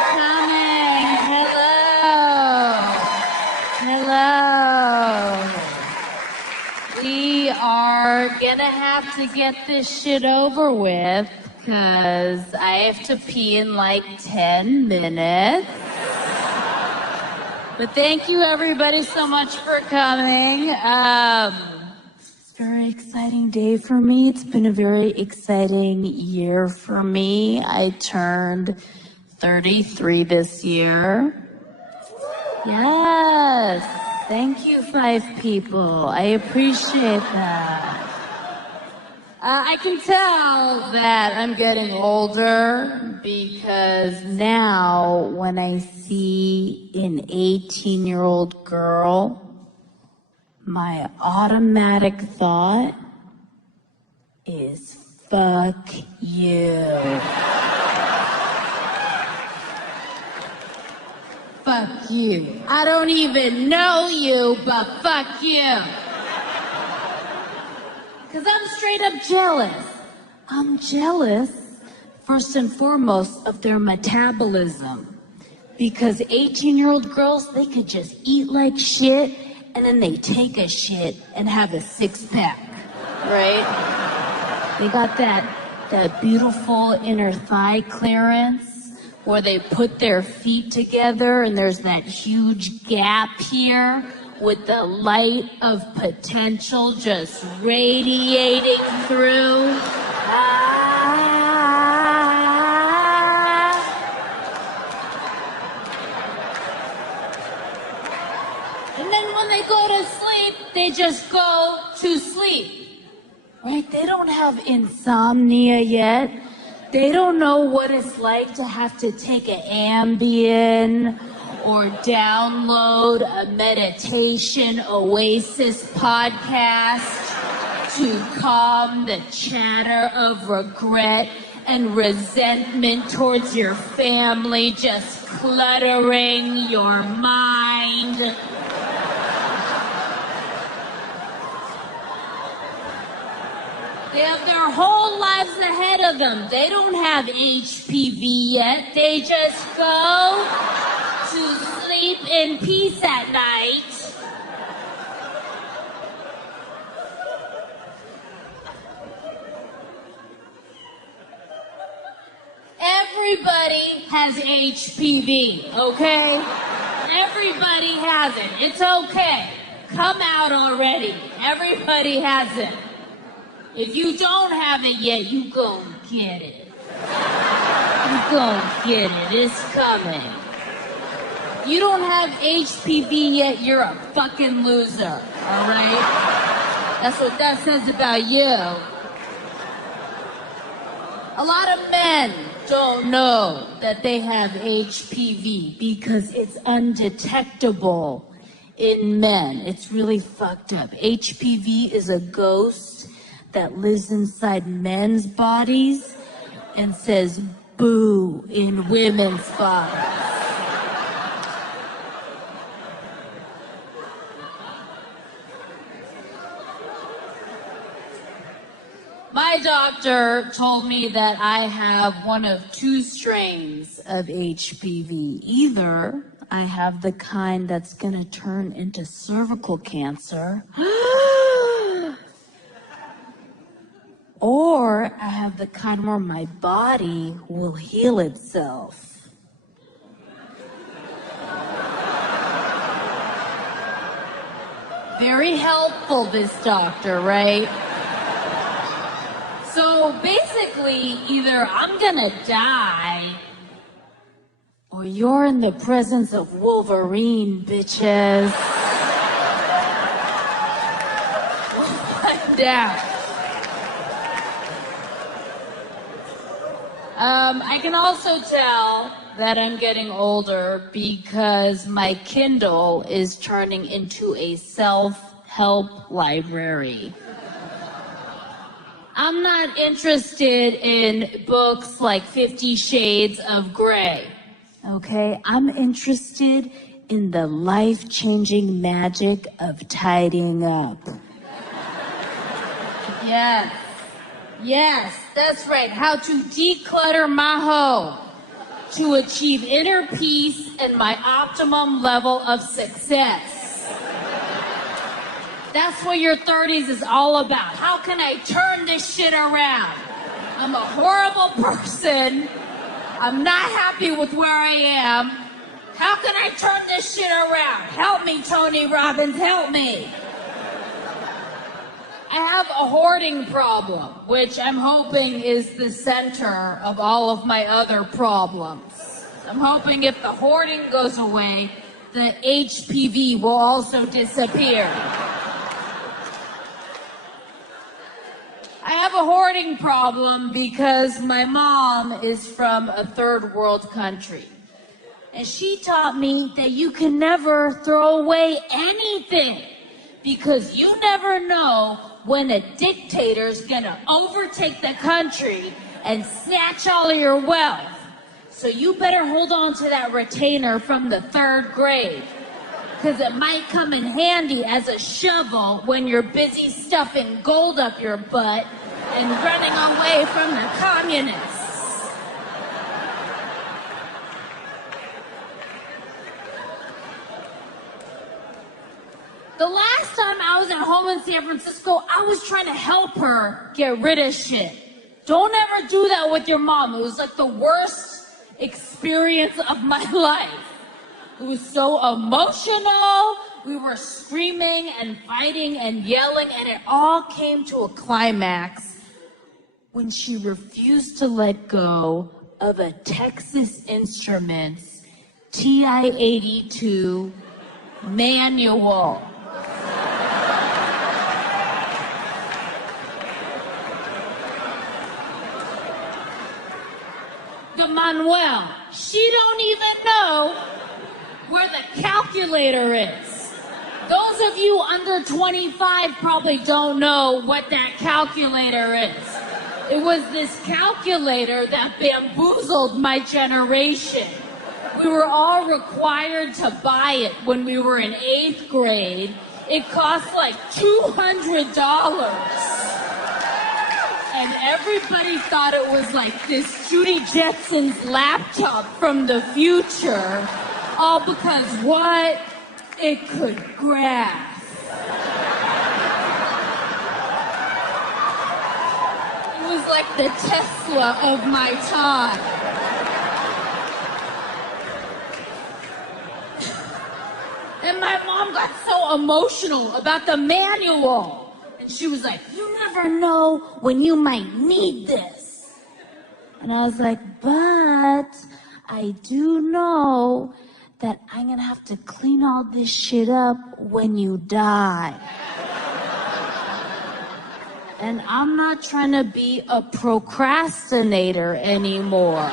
coming. Hello. We are gonna have to get this shit over with because I have to pee in like 10 minutes. But thank you everybody so much for coming. It's a very exciting day for me. It's been a very exciting year for me. I turned 33 this year. Yes. Thank you, 5 people. I appreciate that. I can tell that I'm getting older because now when I see an 18-year-old girl, my automatic thought is, fuck you. Fuck you. I don't even know you, but fuck you. Because I'm straight up jealous. I'm jealous, first and foremost, of their metabolism. Because 18-year-old girls, they could just eat like shit, and then they take a shit and have a 6-pack, right? They got that beautiful inner thigh clearance where they put their feet together and there's that huge gap here with the light of potential just radiating through. And then when they go to sleep, they just go to sleep, right? They don't have insomnia yet. They don't know what it's like to have to take an Ambien or download a meditation oasis podcast to calm the chatter of regret and resentment towards your family just cluttering your mind. They have their whole lives ahead of them. They don't have HPV yet. They just go to sleep in peace at night. Everybody has HPV, okay? Everybody has it. It's okay. Come out already. Everybody has it. If you don't have it yet, you gon' get it. You gon' get it. It's coming. You don't have HPV yet, you're a fucking loser, all right? That's what that says about you. A lot of men don't know that they have HPV because it's undetectable in men. It's really fucked up. HPV is a ghost that lives inside men's bodies and says boo in women's bodies. My doctor told me that I have one of 2 strains of HPV. Either I have the kind that's gonna turn into cervical cancer, or I have the kind where my body will heal itself. Very helpful, this doctor, right? So basically, either I'm gonna die, or you're in the presence of Wolverine, bitches. We'll find out. I can also tell that I'm getting older because my Kindle is turning into a self-help library. I'm not interested in books like 50 Shades of Grey, okay? I'm interested in the life-changing magic of tidying up. Yes, that's right. How to declutter my home. to achieve inner peace and my optimum level of success. That's what your 30s is all about. How can I turn this shit around? I'm a horrible person. I'm not happy with where I am. How can I turn this shit around? Help me, Tony Robbins, help me. I have a hoarding problem, which I'm hoping is the center of all of my other problems. I'm hoping if the hoarding goes away, the HPV will also disappear. I have a hoarding problem because my mom is from a third world country. And she taught me that you can never throw away anything because you never know when a dictator's gonna overtake the country and snatch all of your wealth. So you better hold on to that retainer from the 3rd grade, because it might come in handy as a shovel when you're busy stuffing gold up your butt and running away from the communists. The last time I was at home in San Francisco, I was trying to help her get rid of shit. Don't ever do that with your mom. It was like the worst experience of my life. It was so emotional. We were screaming and fighting and yelling, and it all came to a climax when she refused to let go of a Texas Instruments TI-82 manual. The Manuel. She don't even know where the calculator is. Those of you under 25 probably don't know what that calculator is. It was this calculator that bamboozled my generation. We were all required to buy it when we were in 8th grade. It cost like $200. And everybody thought it was like this Judy Jetson's laptop from the future. All because what? It could graph. It was like the Tesla of my time. And my mom got so emotional about the manual. And she was like, you never know when you might need this. And I was like, but I do know that I'm going to have to clean all this shit up when you die. And I'm not trying to be a procrastinator anymore.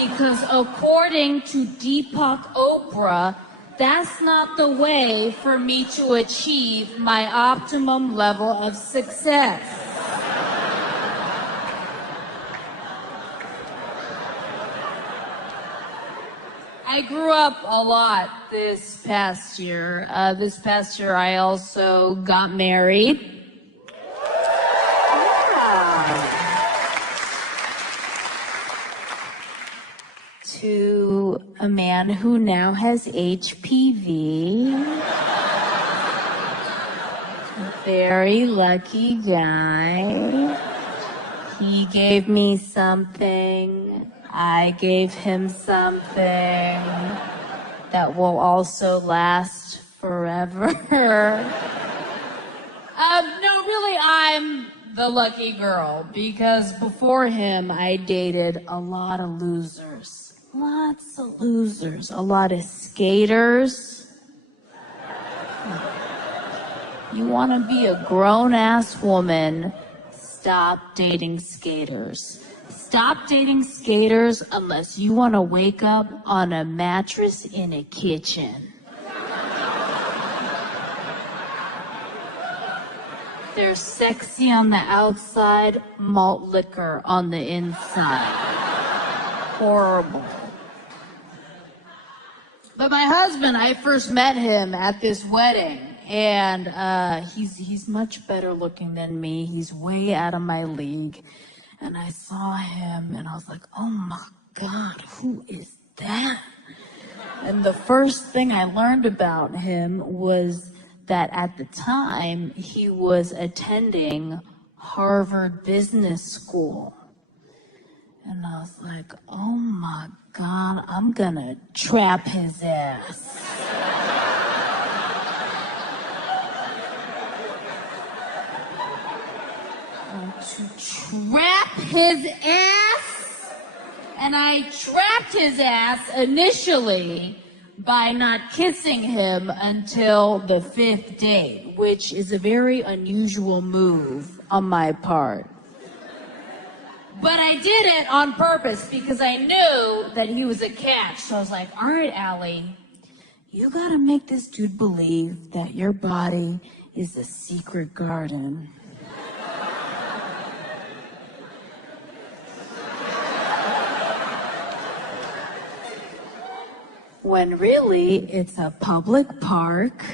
Because according to Deepak Oprah, that's not the way for me to achieve my optimum level of success. I grew up a lot this past year. This past year, I also got married. To a man who now has HPV. Very lucky guy. He gave me something. I gave him something that will also last forever. No, really, I'm the lucky girl because before him, I dated a lot of losers. Lots of losers. A lot of skaters. You want to be a grown-ass woman, stop dating skaters. Stop dating skaters unless you want to wake up on a mattress in a kitchen. They're sexy on the outside, malt liquor on the inside. Horrible. But my husband, I first met him at this wedding, and he's much better looking than me. He's way out of my league. And I saw him, and I was like, oh my God, who is that? And the first thing I learned about him was that at the time he was attending Harvard Business School. And I was like, oh my God, I'm gonna trap his ass. To trap his ass? And I trapped his ass initially by not kissing him until the 5th date, which is a very unusual move on my part. But I did it on purpose because I knew that he was a catch. So I was like, all right, Allie, you gotta make this dude believe that your body is a secret garden. When really it's a public park.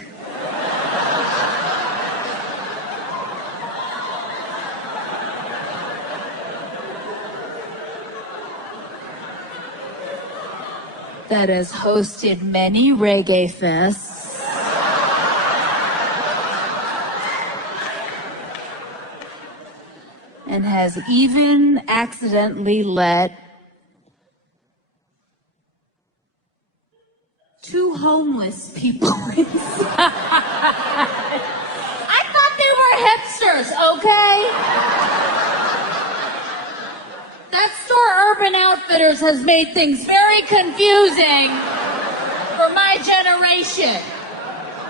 That has hosted many reggae fests. And has even accidentally let 2 homeless people inside. I thought they were hipsters, okay? That store, Urban Outfitters, has made things very confusing for my generation.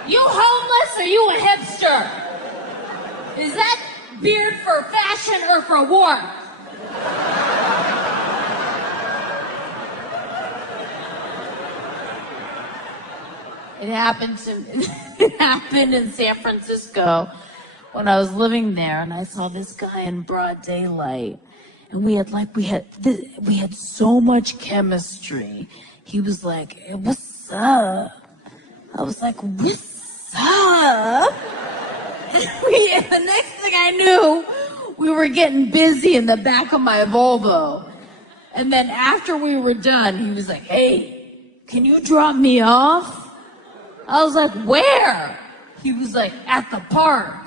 You homeless or you a hipster? Is that beard for fashion or for warmth? It happened in San Francisco when I was living there, and I saw this guy in broad daylight, and we had so much chemistry. He was like, hey, "What's up?" I was like, "What's up?" And the next thing I knew, we were getting busy in the back of my Volvo. And then after we were done, he was like, "Hey, can you drop me off?" I was like, "Where?" He was like, "At the park."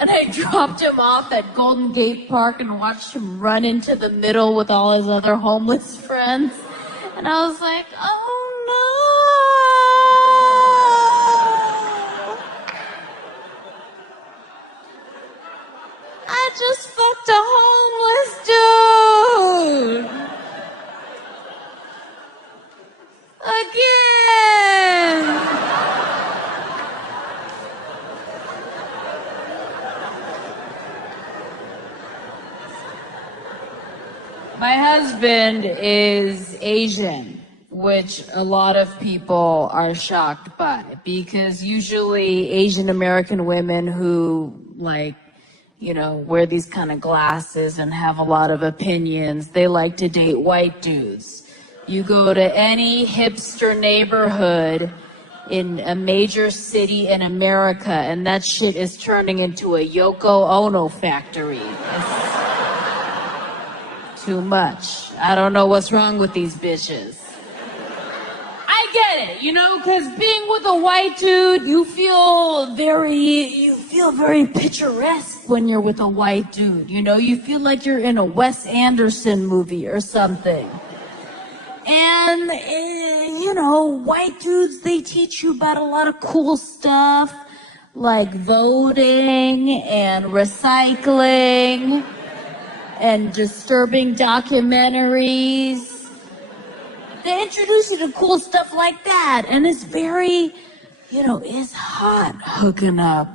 And I dropped him off at Golden Gate Park and watched him run into the middle with all his other homeless friends. And I was like, oh no. I just fucked a homeless dude. Again. My husband is Asian, which a lot of people are shocked by, because usually Asian American women who wear these kind of glasses and have a lot of opinions, they like to date white dudes. You go to any hipster neighborhood in a major city in America, and that shit is turning into a Yoko Ono factory. It's too much. I don't know what's wrong with these bitches. I get it, because being with a white dude, you feel very picturesque when you're with a white dude. You feel like you're in a Wes Anderson movie or something. And, white dudes, they teach you about a lot of cool stuff, like voting and recycling and disturbing documentaries. They introduce you to cool stuff like that. And it's very, it's hot hooking up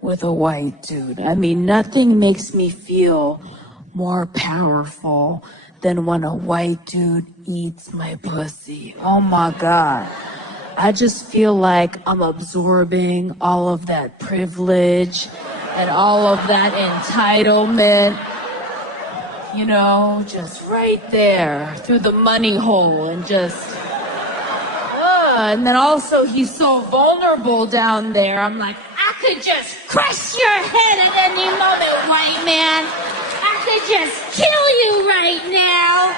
with a white dude. I mean, nothing makes me feel more powerful than when a white dude eats my pussy. Oh my God. I just feel like I'm absorbing all of that privilege and all of that entitlement, just right there through the money hole, and and then also he's so vulnerable down there. I'm like, I could just crush your head at any moment, white man. I to just kill you right now.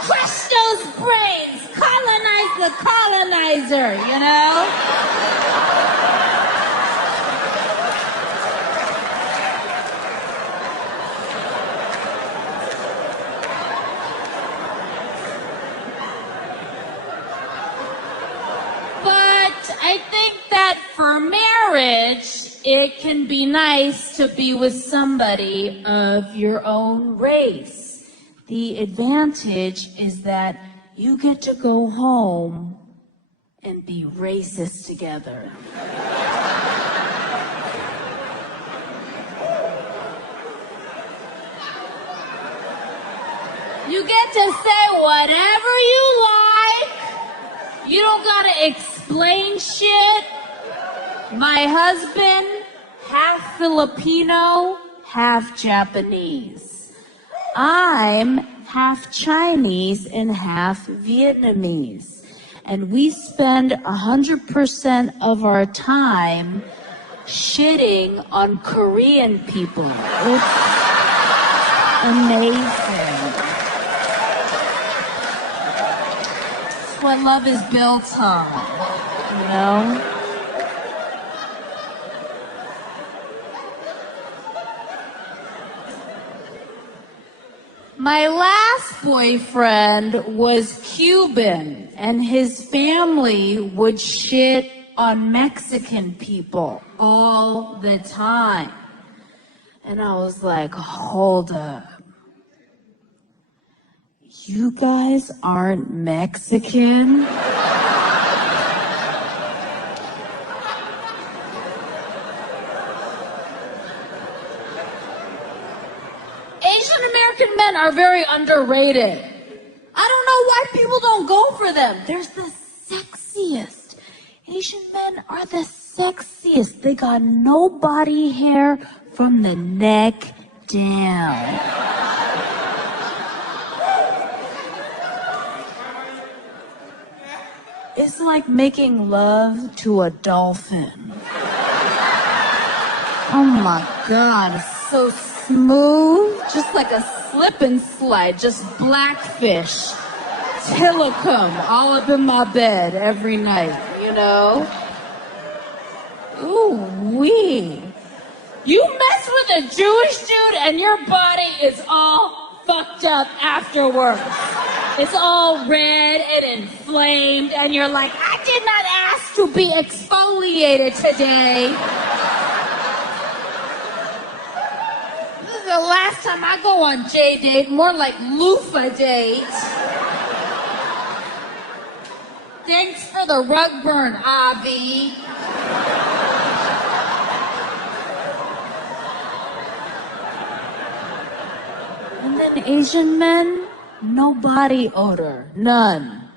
Crush those brains. Colonize the colonizer, you know? I think that for marriage, it can be nice to be with somebody of your own race. The advantage is that you get to go home and be racist together. You get to say whatever you like. You don't gotta explain shit. My husband, half Filipino, half Japanese. I'm half Chinese and half Vietnamese. And we spend 100% of our time shitting on Korean people. It's amazing. What love is built on, you know? My last boyfriend was Cuban, and his family would shit on Mexican people all the time. And I was like, hold up. You guys aren't Mexican? Asian American men are very underrated. I don't know why people don't go for them. They're the sexiest. Asian men are the sexiest. They got no body hair from the neck down. It's like making love to a dolphin. Oh my God, it's so smooth. Just like a slip and slide, just blackfish. Tillicum all up in my bed every night, you know? Ooh wee. You mess with a Jewish dude and your body is all fucked up afterwards. It's all red and inflamed, and you're like, I did not ask to be exfoliated today. This is the last time I go on J-date, more like loofah date. Thanks for the rug burn, Avi. And then Asian men, no body odor, none.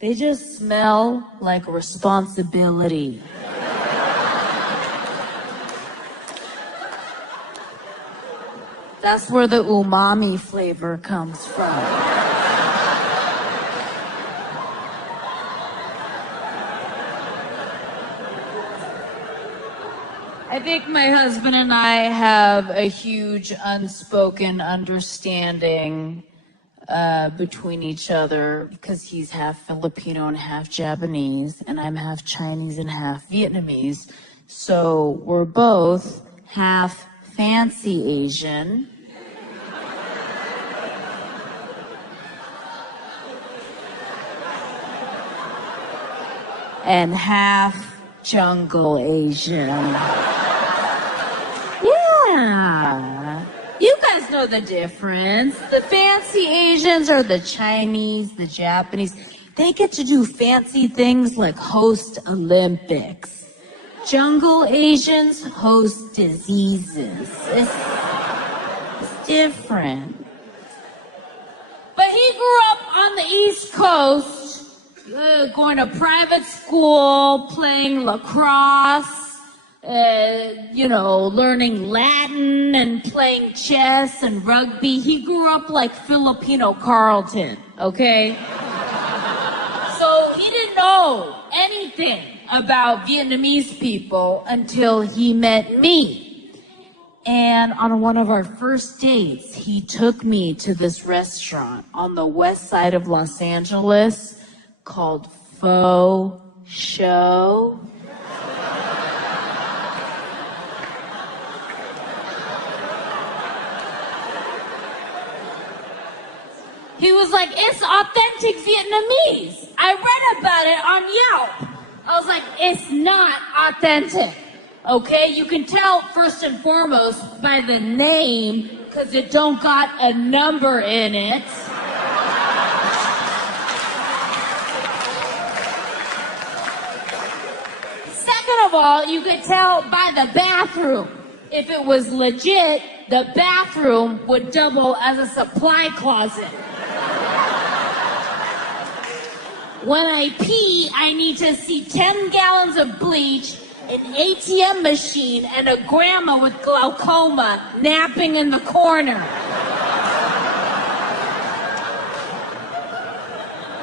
They just smell like responsibility. That's where the umami flavor comes from. I think my husband and I have a huge unspoken understanding between each other because he's half Filipino and half Japanese, and I'm half Chinese and half Vietnamese. So we're both half fancy Asian. And half jungle Asian. Yeah. You guys know the difference. The fancy Asians are the Chinese, the Japanese. They get to do fancy things like host Olympics. Jungle Asians host diseases. It's different. But he grew up on the East Coast, going to private school, playing lacrosse, learning Latin and playing chess and rugby. He grew up like Filipino Carlton, okay? So he didn't know anything about Vietnamese people until he met me. And on one of our first dates, he took me to this restaurant on the west side of Los Angeles called Faux Show. He was like, it's authentic Vietnamese. I read about it on Yelp. I was like, it's not authentic. Okay, you can tell first and foremost by the name because it don't got a number in it. Second of all, you could tell by the bathroom. If it was legit, the bathroom would double as a supply closet. When I pee, I need to see 10 gallons of bleach, an ATM machine, and a grandma with glaucoma napping in the corner.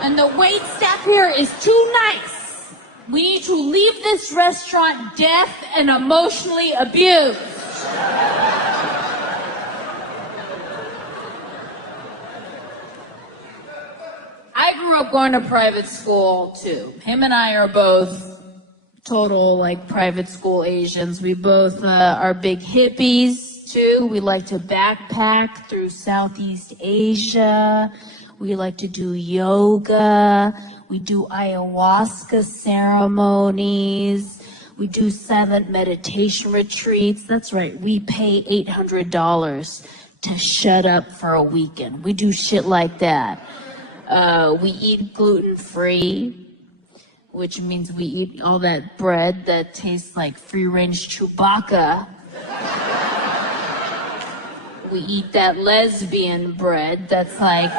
And the wait staff here is too nice. We need to leave this restaurant deaf and emotionally abused. I grew up going to private school too. Him and I are both total private school Asians. We both are big hippies too. We like to backpack through Southeast Asia. We like to do yoga. We do ayahuasca ceremonies. We do silent meditation retreats. That's right. We pay $800 to shut up for a weekend. We do shit like that. We eat gluten-free, which means we eat all that bread that tastes like free-range Chewbacca. We eat that lesbian bread that's like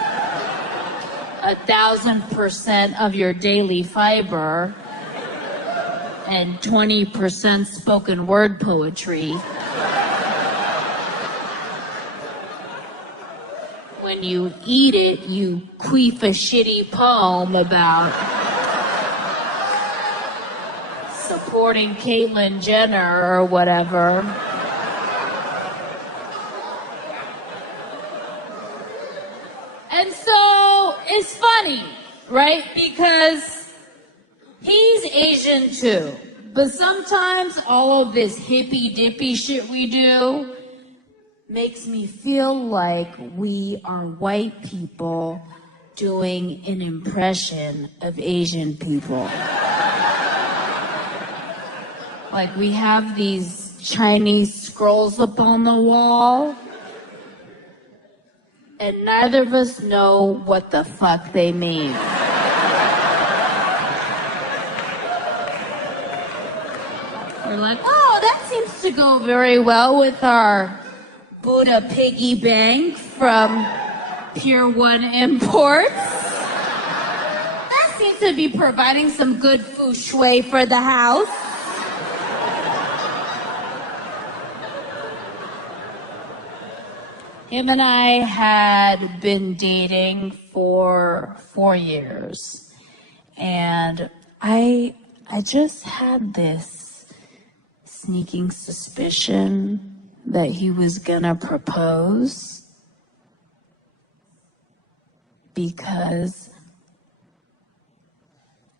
1,000% of your daily fiber and 20% spoken word poetry. When you eat it, you queef a shitty poem about supporting Caitlyn Jenner or whatever. And so it's funny, right? Because he's Asian too. But sometimes all of this hippy-dippy shit we do makes me feel like we are white people doing an impression of Asian people. Like we have these Chinese scrolls up on the wall, and neither of us know what the fuck they mean. We're like, oh, that seems to go very well with our Buddha piggy bank from Pier 1 Imports. That seems to be providing some good feng shui for the house. Him and I had been dating for 4 years, and I just had this sneaking suspicion that he was gonna propose because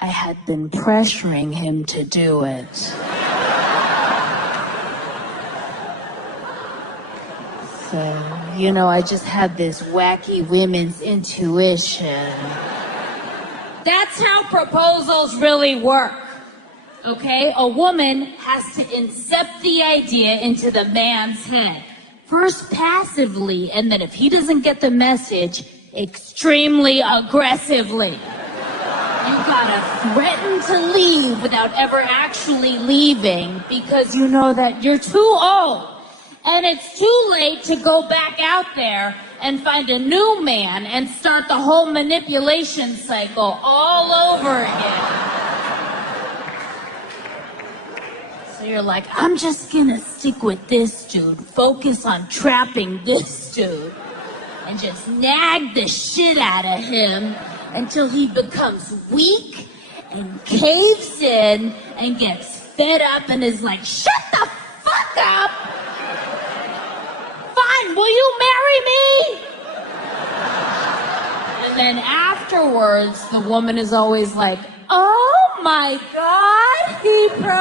I had been pressuring him to do it. So, I just had this wacky women's intuition. That's how proposals really work. Okay, a woman has to incept the idea into the man's head. First passively, and then if he doesn't get the message, extremely aggressively. You gotta threaten to leave without ever actually leaving because you know that you're too old. And it's too late to go back out there and find a new man and start the whole manipulation cycle all over again. So you're like, I'm just gonna stick with this dude, focus on trapping this dude, and just nag the shit out of him until he becomes weak and caves in and gets fed up and is like, shut the fuck up! will you marry me? And then afterwards, the woman is always like, oh my God, he proposed.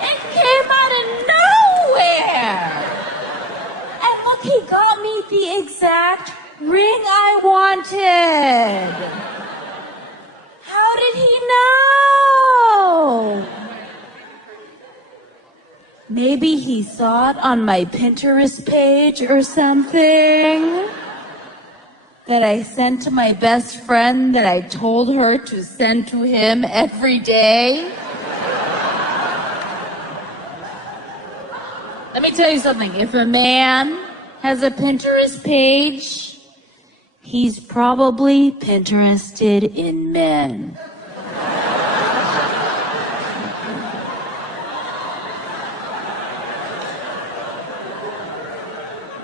It came out of nowhere. And look, he got me the exact ring I wanted. How did he know? Maybe he saw it on my Pinterest page or something that I sent to my best friend that I told her to send to him every day. Let me tell you something. If a man has a Pinterest page, he's probably Pinterested in men.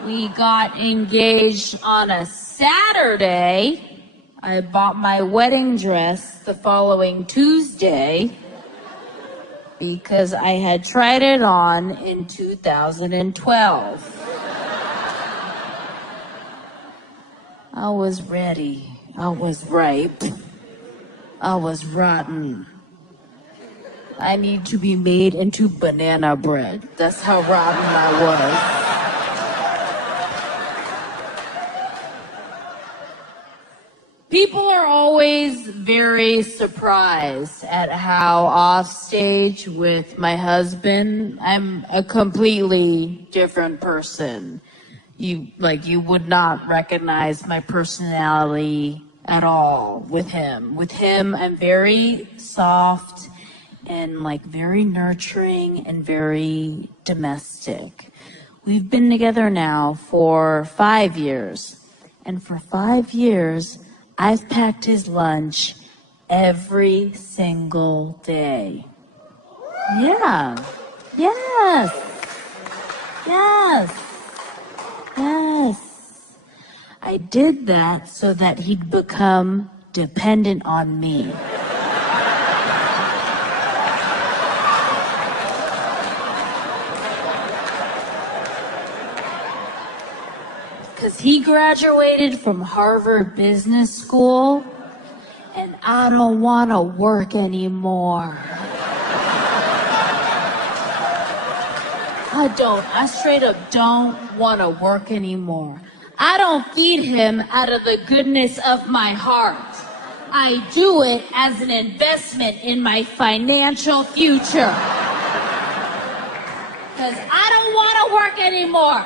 We got engaged on a Saturday. I bought my wedding dress the following Tuesday because I had tried it on in 2012. I was ready. I was ripe. I was rotten. I need to be made into banana bread. That's how rotten I was. People are always very surprised at how offstage with my husband, I'm a completely different person. You would not recognize my personality at all with him. With him, I'm very soft and very nurturing and very domestic. We've been together now for 5 years. And for 5 years, I've packed his lunch every single day. Yeah. Yes. Yes. Yes. I did that so that he'd become dependent on me. Because he graduated from Harvard Business School, and I don't want to work anymore. I straight up don't want to work anymore. I don't feed him out of the goodness of my heart. I do it as an investment in my financial future. Because I don't want to work anymore.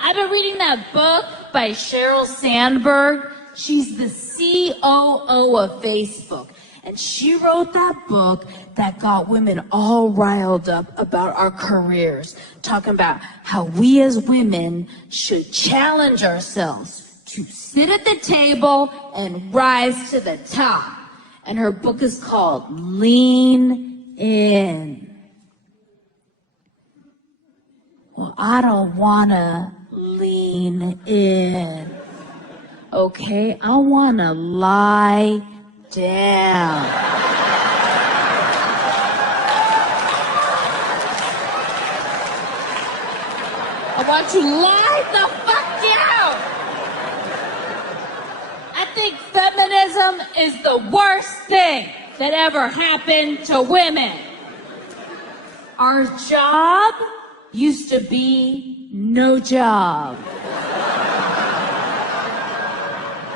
I've been reading that book by Sheryl Sandberg. She's the COO of Facebook. And she wrote that book that got women all riled up about our careers, talking about how we as women should challenge ourselves to sit at the table and rise to the top. And her book is called Lean In. Well, I don't want to lean in. Okay, I want to lie down. I want to lie the fuck down. I think feminism is the worst thing that ever happened to women. Our job used to be no job.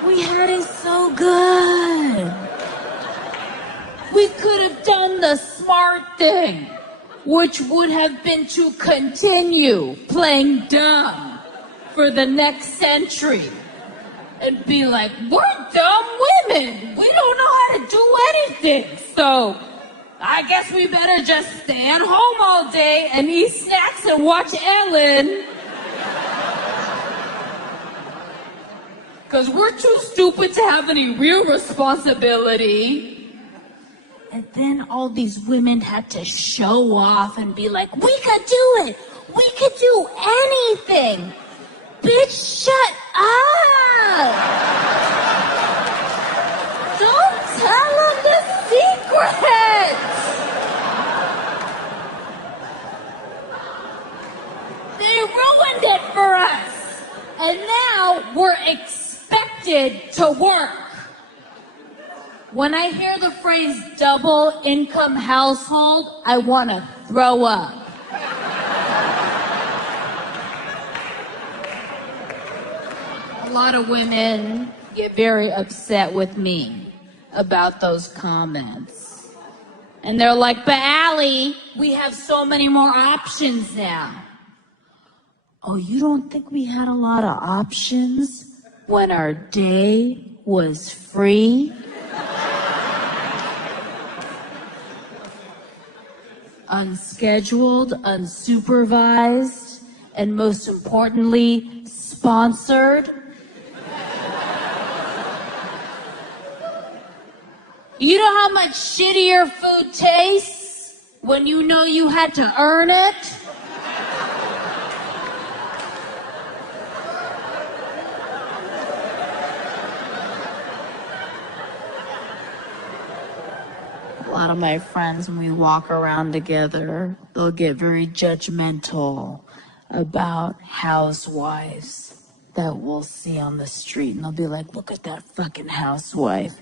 We had it so good. We could have done the smart thing, which would have been to continue playing dumb for the next century and be like, we're dumb women. We don't know how to do anything. So I guess we better just stay at home all day and eat snacks and watch Ellen. Because we're too stupid to have any real responsibility. And then all these women had to show off and be like, we could do it. We could do anything. Bitch, shut up. Don't tell them the secret. for us. And now we're expected to work. When I hear the phrase double income household, I want to throw up. A lot of women get very upset with me about those comments. And they're like, but Allie, we have so many more options now. Oh, you don't think we had a lot of options when our day was free? Unscheduled, unsupervised, and most importantly, sponsored. You know how much shittier food tastes when you know you had to earn it? A lot of my friends, when we walk around together, they'll get very judgmental about housewives that we'll see on the street. And they'll be like, look at that fucking housewife.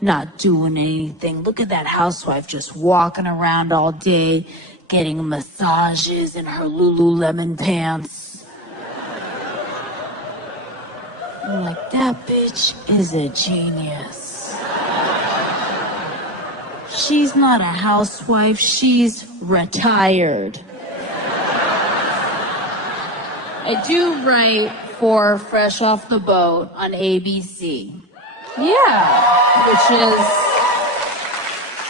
Not doing anything. Look at that housewife just walking around all day, getting massages in her Lululemon pants. I'm like, that bitch is a genius. She's not a housewife, she's retired. I do write for Fresh Off the Boat on ABC. Yeah,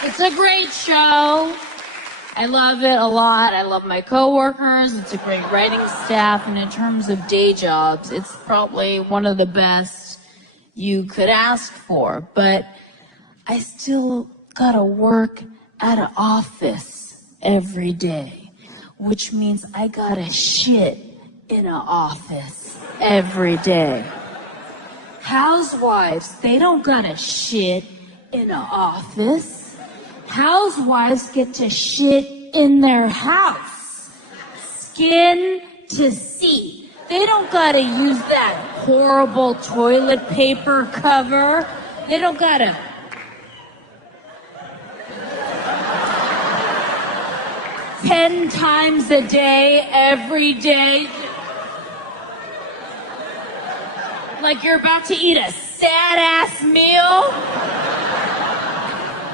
it's a great show. I love it a lot. I love my coworkers. It's a great writing staff. And in terms of day jobs, it's probably one of the best you could ask for. But I still gotta work at an office every day, which means I gotta shit in an office every day. Housewives, they don't gotta shit in an office. Housewives get to shit in their house. Skin to seat. They don't gotta use that horrible toilet paper cover. They don't gotta 10 times a day, every day. Like you're about to eat a sad-ass meal.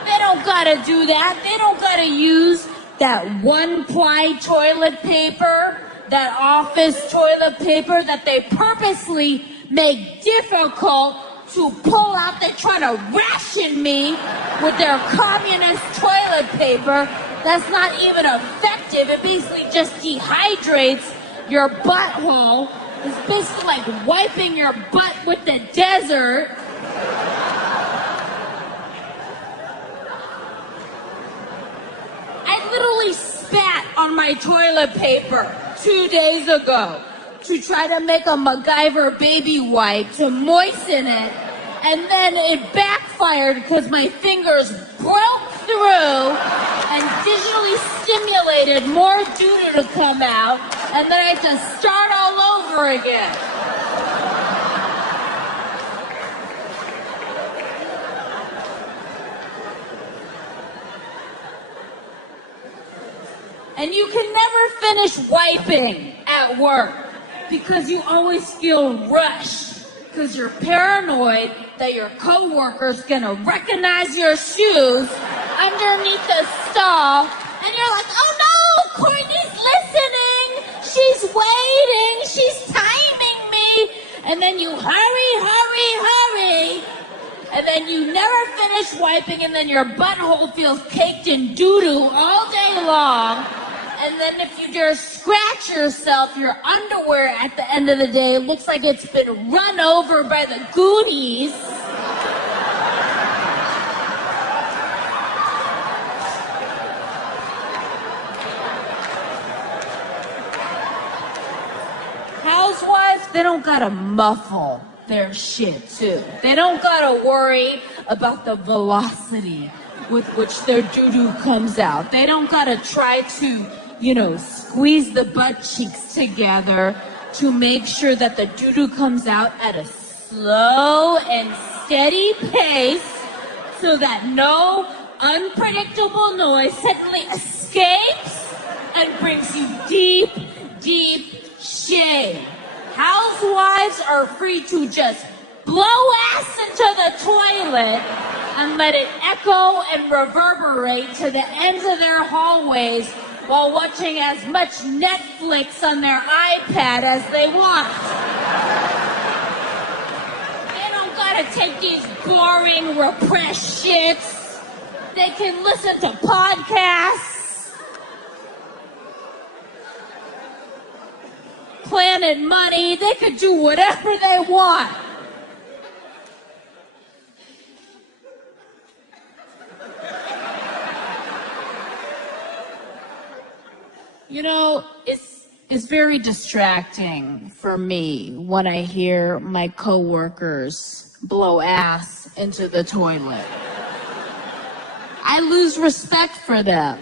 They don't gotta do that. They don't gotta use that one-ply toilet paper, that office toilet paper that they purposely make difficult to pull out. They're trying to ration me with their communist toilet paper. That's not even effective. It basically just dehydrates your butthole. It's basically like wiping your butt with the desert. I literally spat on my toilet paper 2 days ago to try to make a MacGyver baby wipe to moisten it. And then it backfired because my fingers broke through and digitally stimulated more doo-doo to come out. And then I had to start all over again. And you can never finish wiping at work because you always feel rushed because you're paranoid that your coworker's gonna recognize your shoes underneath the stall, and you're like, oh no, Courtney's listening, she's waiting, she's timing me, and then you hurry, and then you never finish wiping, and then your butthole feels caked in doo-doo all day long. And then if you just scratch yourself, your underwear at the end of the day looks like it's been run over by the Goonies. Housewives, they don't gotta muffle their shit too. They don't gotta worry about the velocity with which their doo-doo comes out. They don't gotta try to, squeeze the butt cheeks together to make sure that the doo-doo comes out at a slow and steady pace so that no unpredictable noise suddenly escapes and brings you deep, deep shame. Housewives are free to just blow ass into the toilet and let it echo and reverberate to the ends of their hallways while watching as much Netflix on their iPad as they want. They don't gotta take these boring, repressed shits. They can listen to podcasts, Planet Money. They could do whatever they want. You know, it's very distracting for me when I hear my coworkers blow ass into the toilet. I lose respect for them.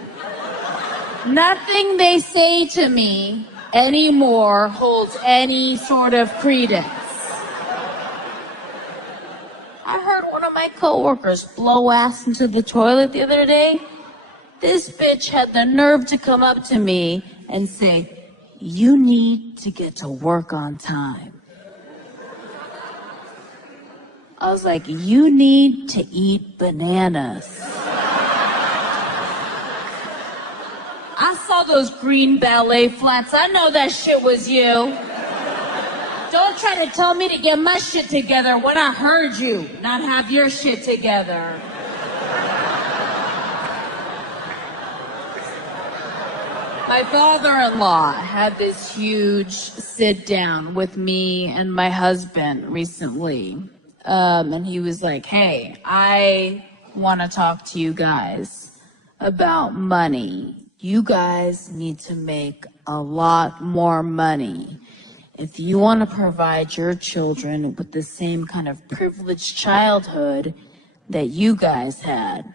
Nothing they say to me anymore holds any sort of credence. I heard one of my coworkers blow ass into the toilet the other day. This bitch had the nerve to come up to me and say, "You need to get to work on time." I was like, "You need to eat bananas." I saw those green ballet flats. I know that shit was you. Don't try to tell me to get my shit together when I heard you not have your shit together. My father-in-law had this huge sit-down with me and my husband recently. And he was like, "Hey, I want to talk to you guys about money. You guys need to make a lot more money if you want to provide your children with the same kind of privileged childhood that you guys had."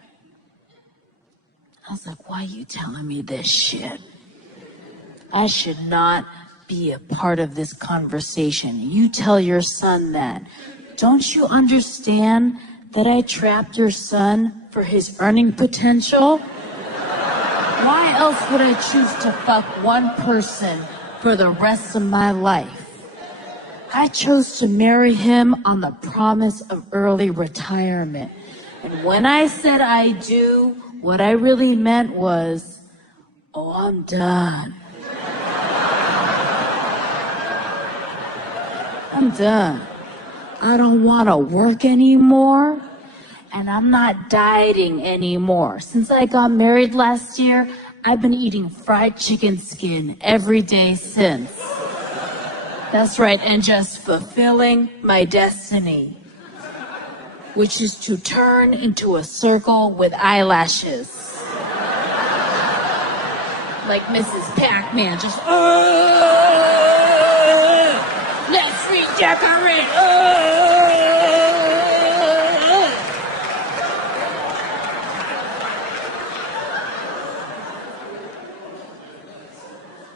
I was like, "Why are you telling me this shit? I should not be a part of this conversation. You tell your son that. Don't you understand that I trapped your son for his earning potential? Why else would I choose to fuck one person for the rest of my life? I chose to marry him on the promise of early retirement. And when I said I do, what I really meant was, oh, I'm done. I'm done. I don't want to work anymore, and I'm not dieting anymore. Since I got married last year, I've been eating fried chicken skin every day since. That's right, and just fulfilling my destiny, which is to turn into a circle with eyelashes. Like Mrs. Pac-Man, just, let's redecorate.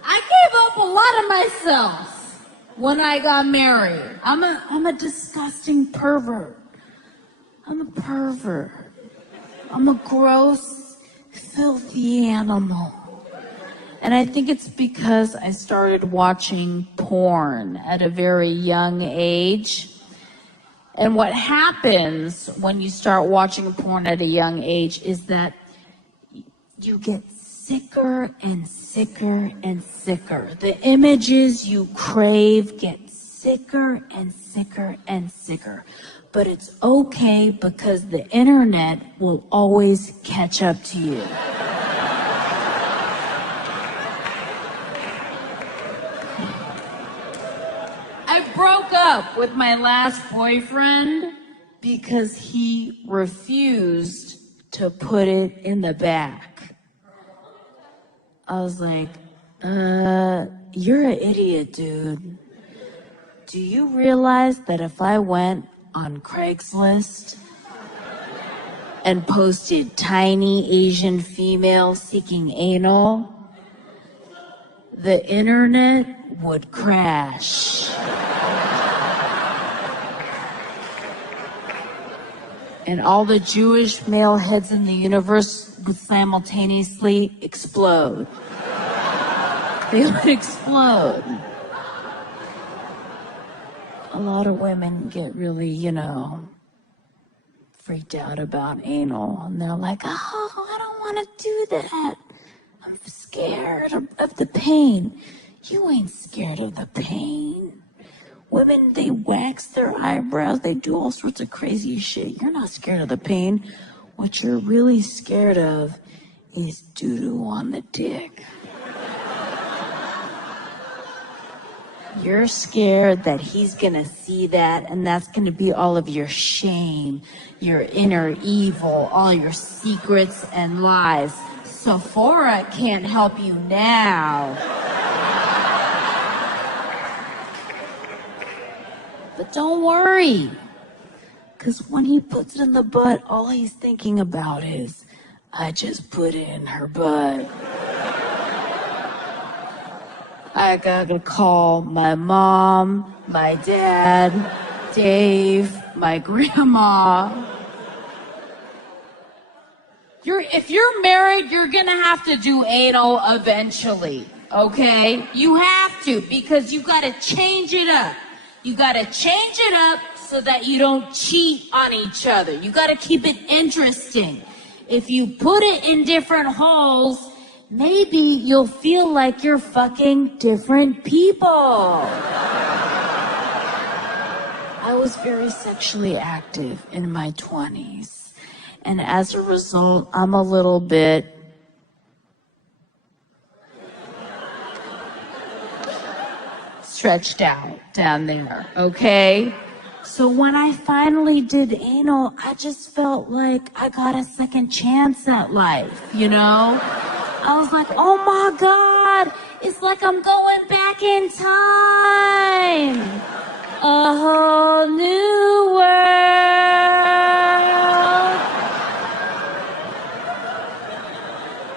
I gave up a lot of myself when I got married. I'm a disgusting pervert. I'm a pervert. I'm a gross, filthy animal. And I think it's because I started watching porn at a very young age. And what happens when you start watching porn at a young age is that you get sicker and sicker and sicker. The images you crave get sicker and sicker and sicker. But it's okay because the internet will always catch up to you. I broke up with my last boyfriend because he refused to put it in the back. I was like, you're an idiot, dude. Do you realize that if I went on Craigslist and posted tiny Asian female seeking anal, the internet would crash. And all the Jewish male heads in the universe would simultaneously explode. They would explode. A lot of women get really, freaked out about anal. And they're like, oh, I don't want to do that. I'm scared of the pain. You ain't scared of the pain. Women, they wax their eyebrows. They do all sorts of crazy shit. You're not scared of the pain. What you're really scared of is doo-doo on the dick. You're scared that he's gonna see that, and that's gonna be all of your shame, your inner evil, all your secrets and lies. Sephora can't help you now. But don't worry, because when he puts it in the butt, all he's thinking about is, I just put it in her butt. I gotta call my mom, my dad, Dave, my grandma. If you're married, you're gonna have to do anal eventually, okay? You have to, because you gotta change it up. You gotta change it up so that you don't cheat on each other. You gotta keep it interesting. If you put it in different holes, maybe you'll feel like you're fucking different people. I was very sexually active in my 20s. And as a result, I'm a little bit stretched out down there, okay? So when I finally did anal, I just felt like I got a second chance at life, I was like, oh my God, it's like I'm going back in time. A whole new world.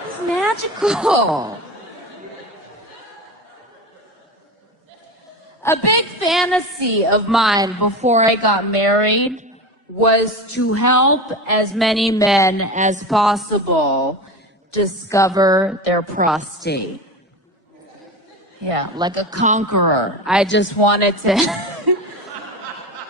It's magical. A big fantasy of mine before I got married was to help as many men as possible discover their prostate. Yeah, like a conqueror. I just wanted to.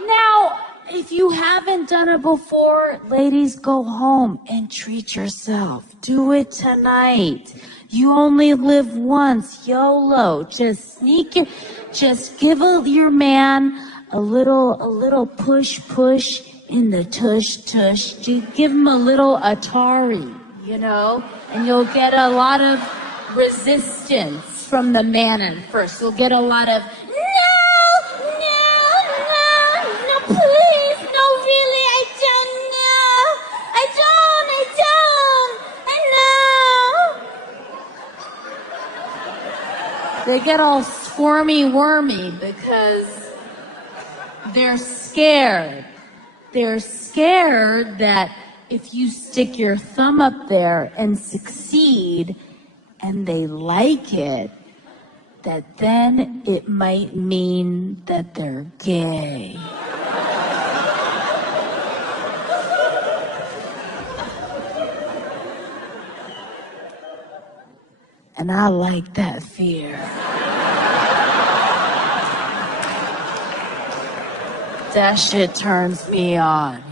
Now, if you haven't done it before, ladies, go home and treat yourself. Do it tonight. You only live once. YOLO. Just give your man a little push in the tush. Give him a little Atari, and you'll get a lot of resistance from the man at first. You'll get a lot of, no, please, no, really, I don't. They get all squirmy wormy because they're scared. They're scared that if you stick your thumb up there and succeed and they like it, that then it might mean that they're gay. And I like that fear. That shit turns me on,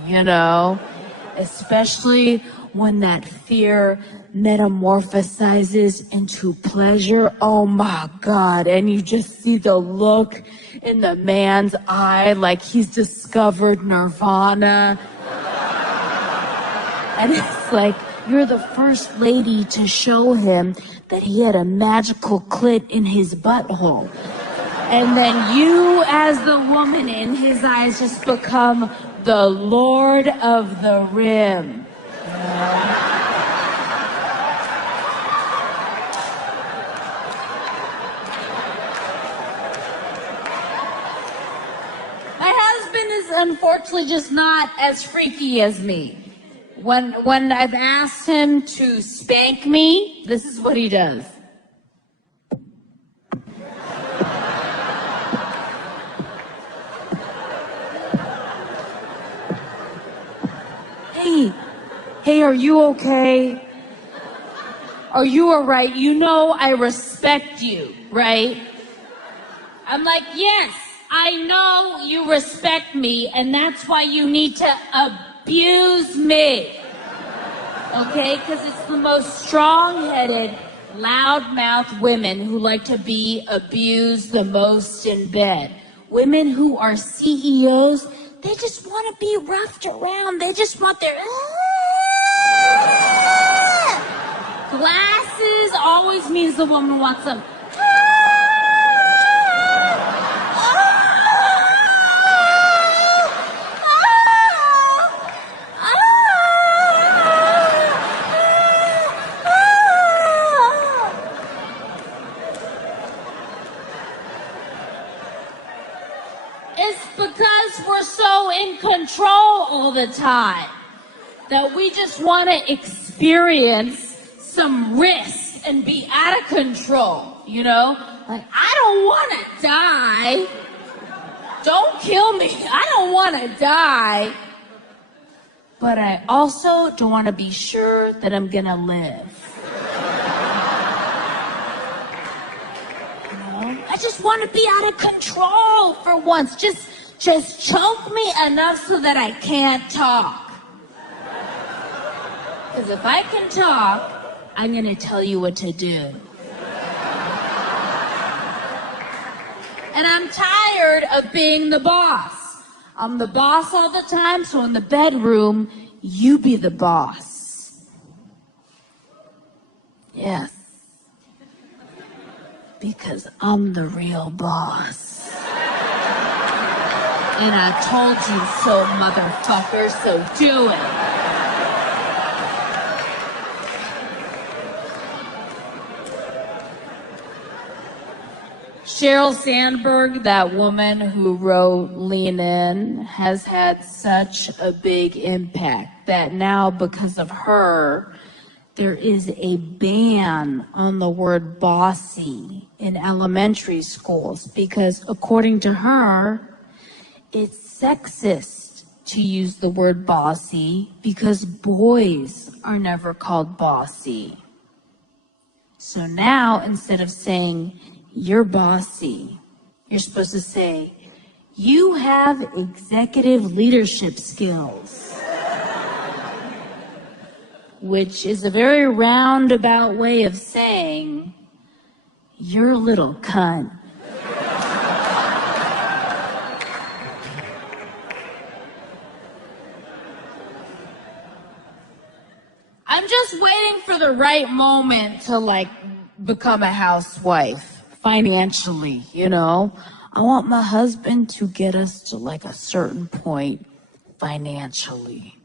especially when that fear metamorphosizes into pleasure. Oh my God. And you just see the look in the man's eye like he's discovered nirvana. And it's like you're the first lady to show him that he had a magical clit in his butthole. And then you, as the woman in his eyes, just become the Lord of the Rim. My husband is unfortunately just not as freaky as me. When I've asked him to spank me, this is what he does. Honey, are you okay? Are you all right? You know I respect you, right? I'm like, yes, I know you respect me, and that's why you need to abuse me. Okay? Because it's the most strong-headed, loud-mouthed women who like to be abused the most in bed. Women who are CEOs, they just want to be roughed around. They just want their... Glasses always means the woman wants them. It's because we're so in control all the time that we just want to experience some risk and be out of control, you know? Like, I don't want to die. Don't kill me. I don't want to die. But I also don't want to be sure that I'm going to live. You know? I just want to be out of control for once. Just choke me enough so that I can't talk. Because if I can talk, I'm going to tell you what to do. And I'm tired of being the boss. I'm the boss all the time, so in the bedroom, you be the boss. Yes. Because I'm the real boss. And I told you so, motherfucker, so do it. Sheryl Sandberg, that woman who wrote Lean In, has had such a big impact that now, because of her, there is a ban on the word bossy in elementary schools because, according to her, it's sexist to use the word bossy because boys are never called bossy. So now, instead of saying, you're bossy, you're supposed to say, you have executive leadership skills. Which is a very roundabout way of saying, you're a little cunt. I'm just waiting for the right moment to, become a housewife. Financially, you know. I want my husband to get us to a certain point financially.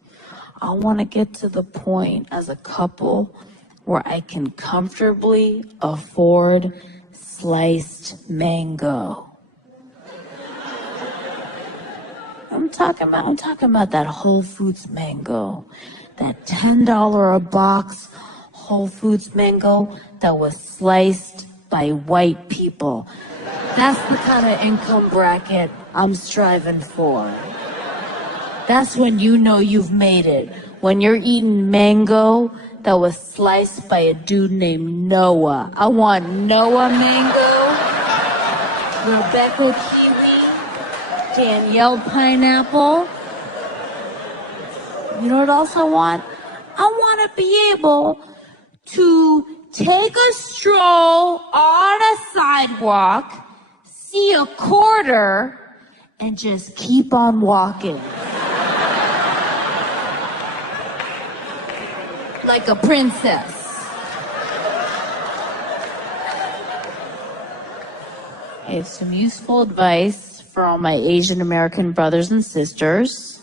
I want to get to the point as a couple where I can comfortably afford sliced mango. I'm talking about that Whole Foods mango, that $10 a box Whole Foods mango that was sliced by white people. That's the kind of income bracket I'm striving for. That's when you know you've made it. When you're eating mango that was sliced by a dude named Noah. I want Noah mango, Rebecca kiwi, Danielle pineapple. You know what else I want? I want to be able to take a stroll on a sidewalk, see a quarter, and just keep on walking. Like a princess. I have some useful advice for all my Asian American brothers and sisters.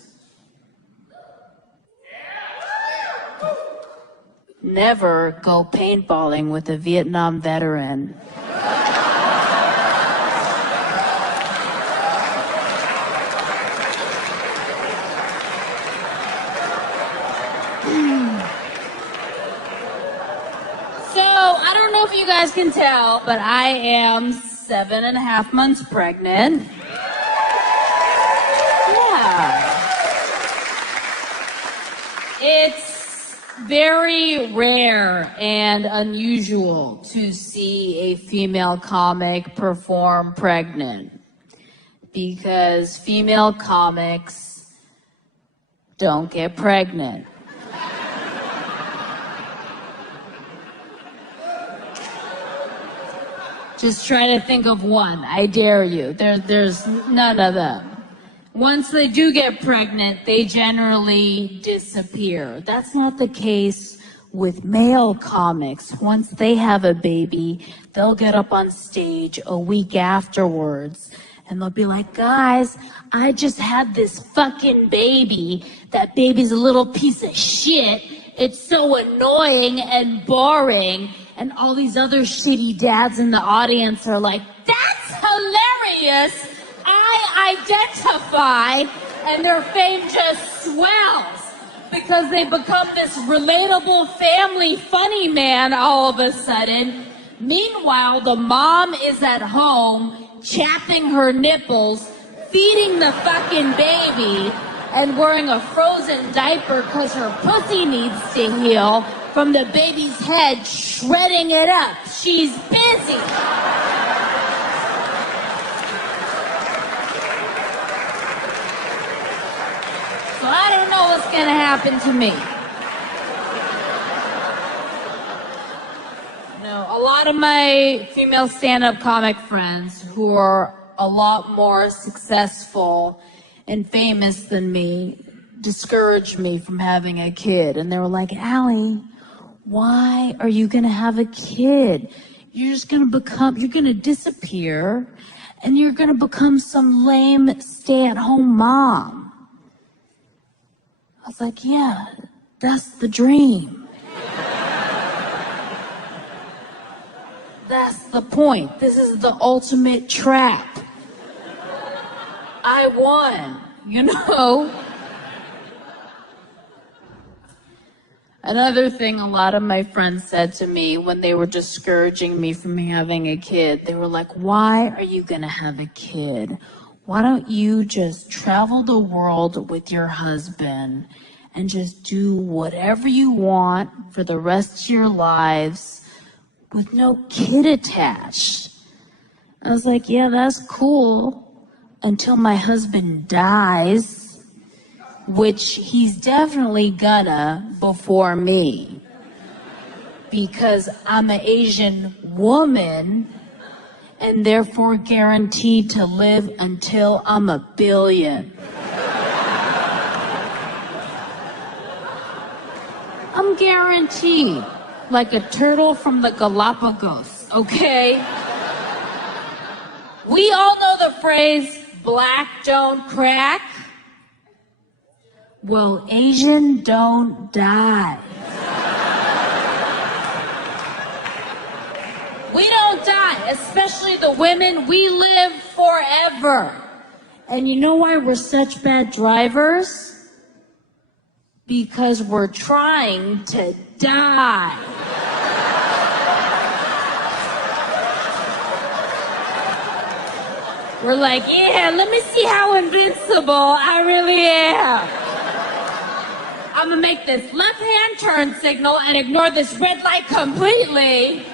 Never go paintballing with a Vietnam veteran. So, I don't know if you guys can tell, but I am 7.5 months pregnant. Yeah. It's very rare and unusual to see a female comic perform pregnant because female comics don't get pregnant. Just try to think of one. I dare you. There's none of them. Once they do get pregnant, they generally disappear. That's not the case with male comics. Once they have a baby, they'll get up on stage a week afterwards and they'll be like, guys, I just had this fucking baby. That baby's a little piece of shit. It's so annoying and boring. And all these other shitty dads in the audience are like, that's hilarious. I identify, and their fame just swells because they become this relatable family funny man all of a sudden. Meanwhile, the mom is at home chapping her nipples, feeding the fucking baby, and wearing a frozen diaper because her pussy needs to heal from the baby's head, shredding it up. She's busy. So I don't know what's going to happen to me. A lot of my female stand-up comic friends who are a lot more successful and famous than me discouraged me from having a kid. And they were like, Allie, why are you going to have a kid? You're going to disappear and you're going to become some lame stay-at-home mom. I was like, yeah, that's the dream. That's the point. This is the ultimate trap. I won, you know? Another thing a lot of my friends said to me when they were discouraging me from having a kid, they were like, why are you going to have a kid? Why don't you just travel the world with your husband and just do whatever you want for the rest of your lives with no kid attached? I was like, yeah, that's cool until my husband dies, which he's definitely gonna before me because I'm an Asian woman and therefore guaranteed to live until I'm a billion. I'm guaranteed, like a turtle from the Galapagos, okay? We all know the phrase, black don't crack. Well, Asian don't die. We don't die, especially the women. We live forever. And you know why we're such bad drivers? Because we're trying to die. We're like, yeah, let me see how invincible I really am. I'm gonna make this left-hand turn signal and ignore this red light completely.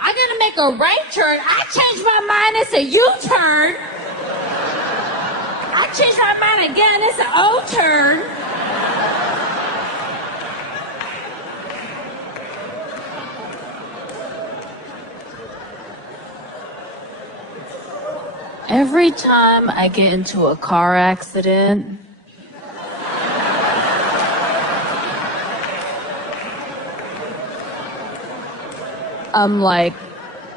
I gotta make a right turn. I changed my mind, it's a U-turn. I changed my mind again, it's an O-turn. Every time I get into a car accident, I'm like,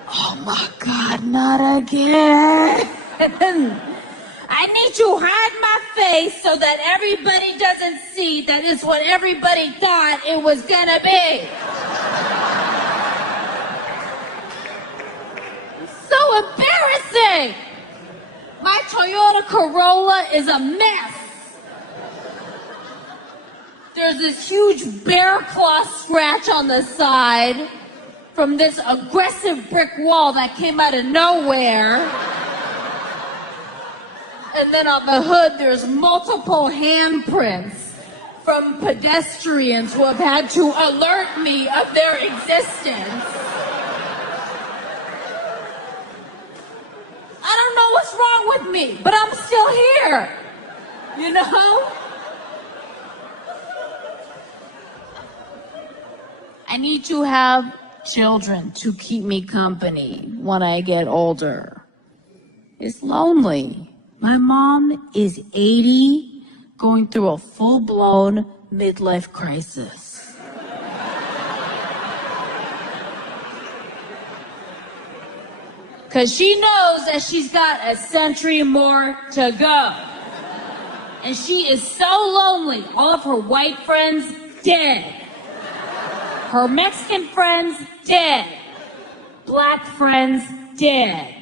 oh my God, not again. I need to hide my face so that everybody doesn't see that it's what everybody thought it was gonna be. So embarrassing. My Toyota Corolla is a mess. There's this huge bear claw scratch on the side from this aggressive brick wall that came out of nowhere. And then on the hood, there's multiple handprints from pedestrians who have had to alert me of their existence. I don't know what's wrong with me, but I'm still here. You know? I need to have children to keep me company when I get older. It's lonely. My mom is 80, going through a full-blown midlife crisis. Because she knows that she's got a century more to go. And she is so lonely. All of her white friends, dead. Her Mexican friends, dead. Black friends, dead.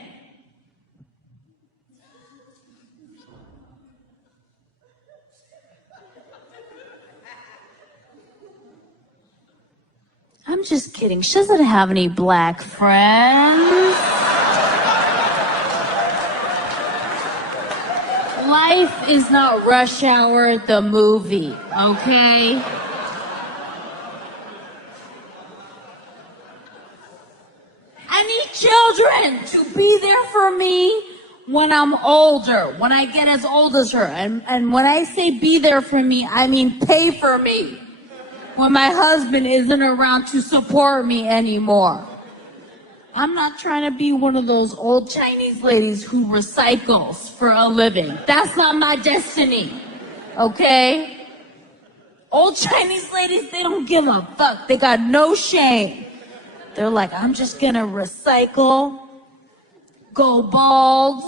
I'm just kidding. She doesn't have any black friends. Life is not Rush Hour, the movie, okay? I need children to be there for me when I'm older, when I get as old as her. And when I say be there for me, I mean pay for me. When my husband isn't around to support me anymore. I'm not trying to be one of those old Chinese ladies who recycles for a living. That's not my destiny, okay? Old Chinese ladies, they don't give a fuck. They got no shame. They're like, I'm just gonna recycle, go bald,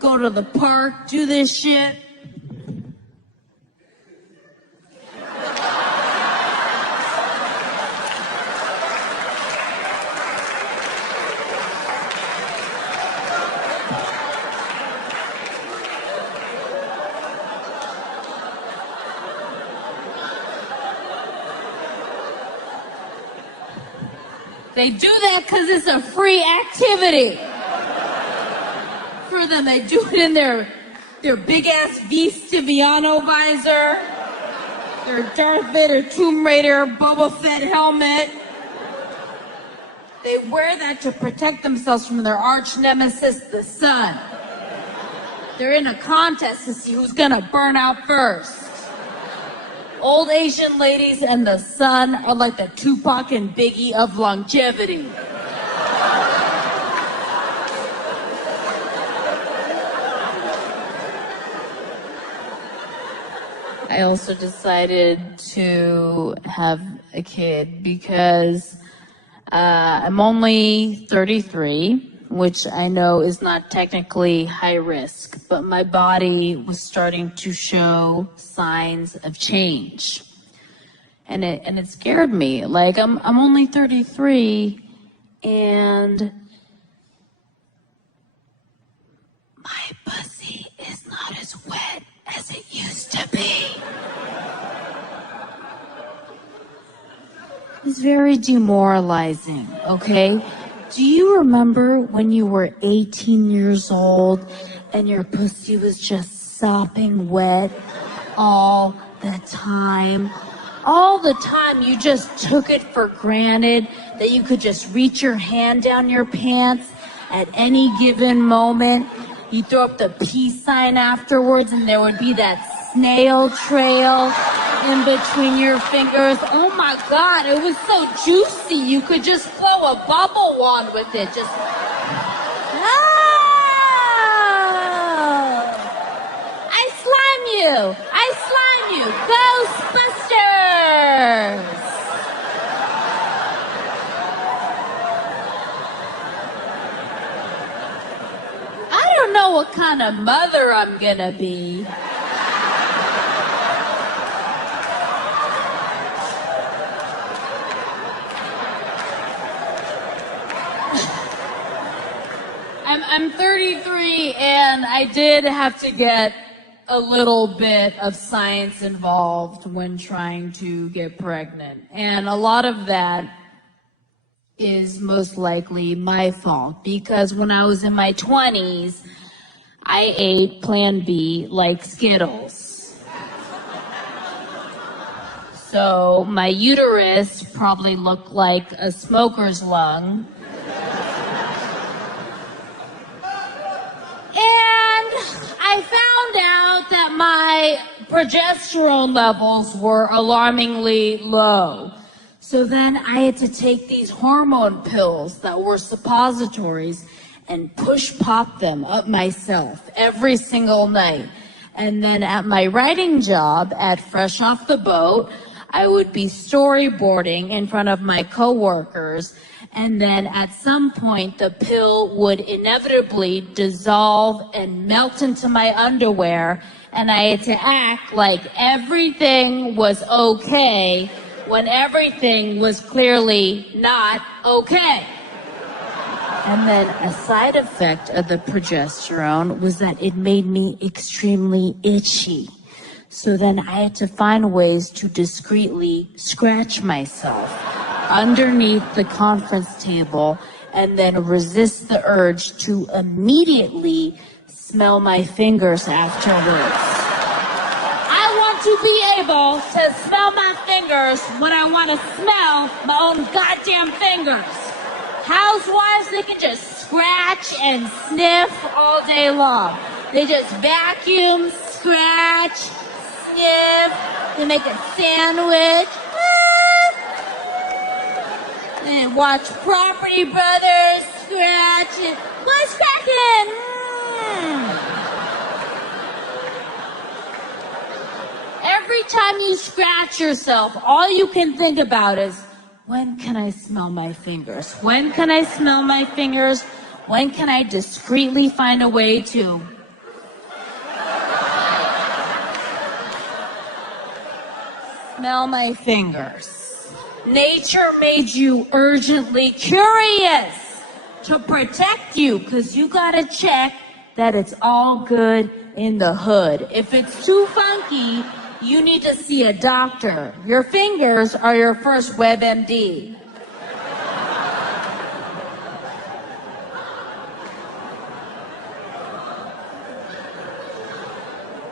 go to the park, do this shit. They do that because it's a free activity for them. They do it in their big-ass Vistiviano visor, their Darth Vader, Tomb Raider, Boba Fett helmet. They wear that to protect themselves from their arch nemesis, the sun. They're in a contest to see who's gonna burn out first. Old Asian ladies and the sun are like the Tupac and Biggie of longevity. I also decided to have a kid because I'm only 33, which I know is not technically high risk, but my body was starting to show signs of change. And it scared me. Like, I'm only 33, and my pussy is not as wet as it used to be. It's very demoralizing, okay? Do you remember when you were 18 years old and your pussy was just sopping wet all the time? All the time you just took it for granted that you could just reach your hand down your pants at any given moment. You throw up the peace sign afterwards and there would be that snail trail in between your fingers. Oh my God, it was so juicy. You could just blow a bubble wand with it. Just, I slime you. I slime you. Ghostbusters. I don't know what kind of mother I'm gonna be. I'm 33, and I did have to get a little bit of science involved when trying to get pregnant. And a lot of that is most likely my fault, because when I was in my 20s, I ate Plan B like Skittles. So my uterus probably looked like a smoker's lung. And I found out that my progesterone levels were alarmingly low. So then I had to take these hormone pills that were suppositories and push pop them up myself every single night. And then at my writing job at Fresh Off the Boat, I would be storyboarding in front of my coworkers, and then at some point the pill would inevitably dissolve and melt into my underwear, and I had to act like everything was okay when everything was clearly not okay. And then a side effect of the progesterone was that it made me extremely itchy. So then I had to find ways to discreetly scratch myself underneath the conference table and then resist the urge to immediately smell my fingers afterwards. I want to be able to smell my fingers when I want to smell my own goddamn fingers. Housewives, they can just scratch and sniff all day long. They just vacuum, scratch, sniff, they make a sandwich, and watch Property Brothers, scratch it. What's cracking? Every time you scratch yourself, all you can think about is, when can I smell my fingers? When can I smell my fingers? When can I discreetly find a way to smell my fingers? Nature made you urgently curious to protect you, because you gotta check that it's all good in the hood. If it's too funky, you need to see a doctor. Your fingers are your first WebMD.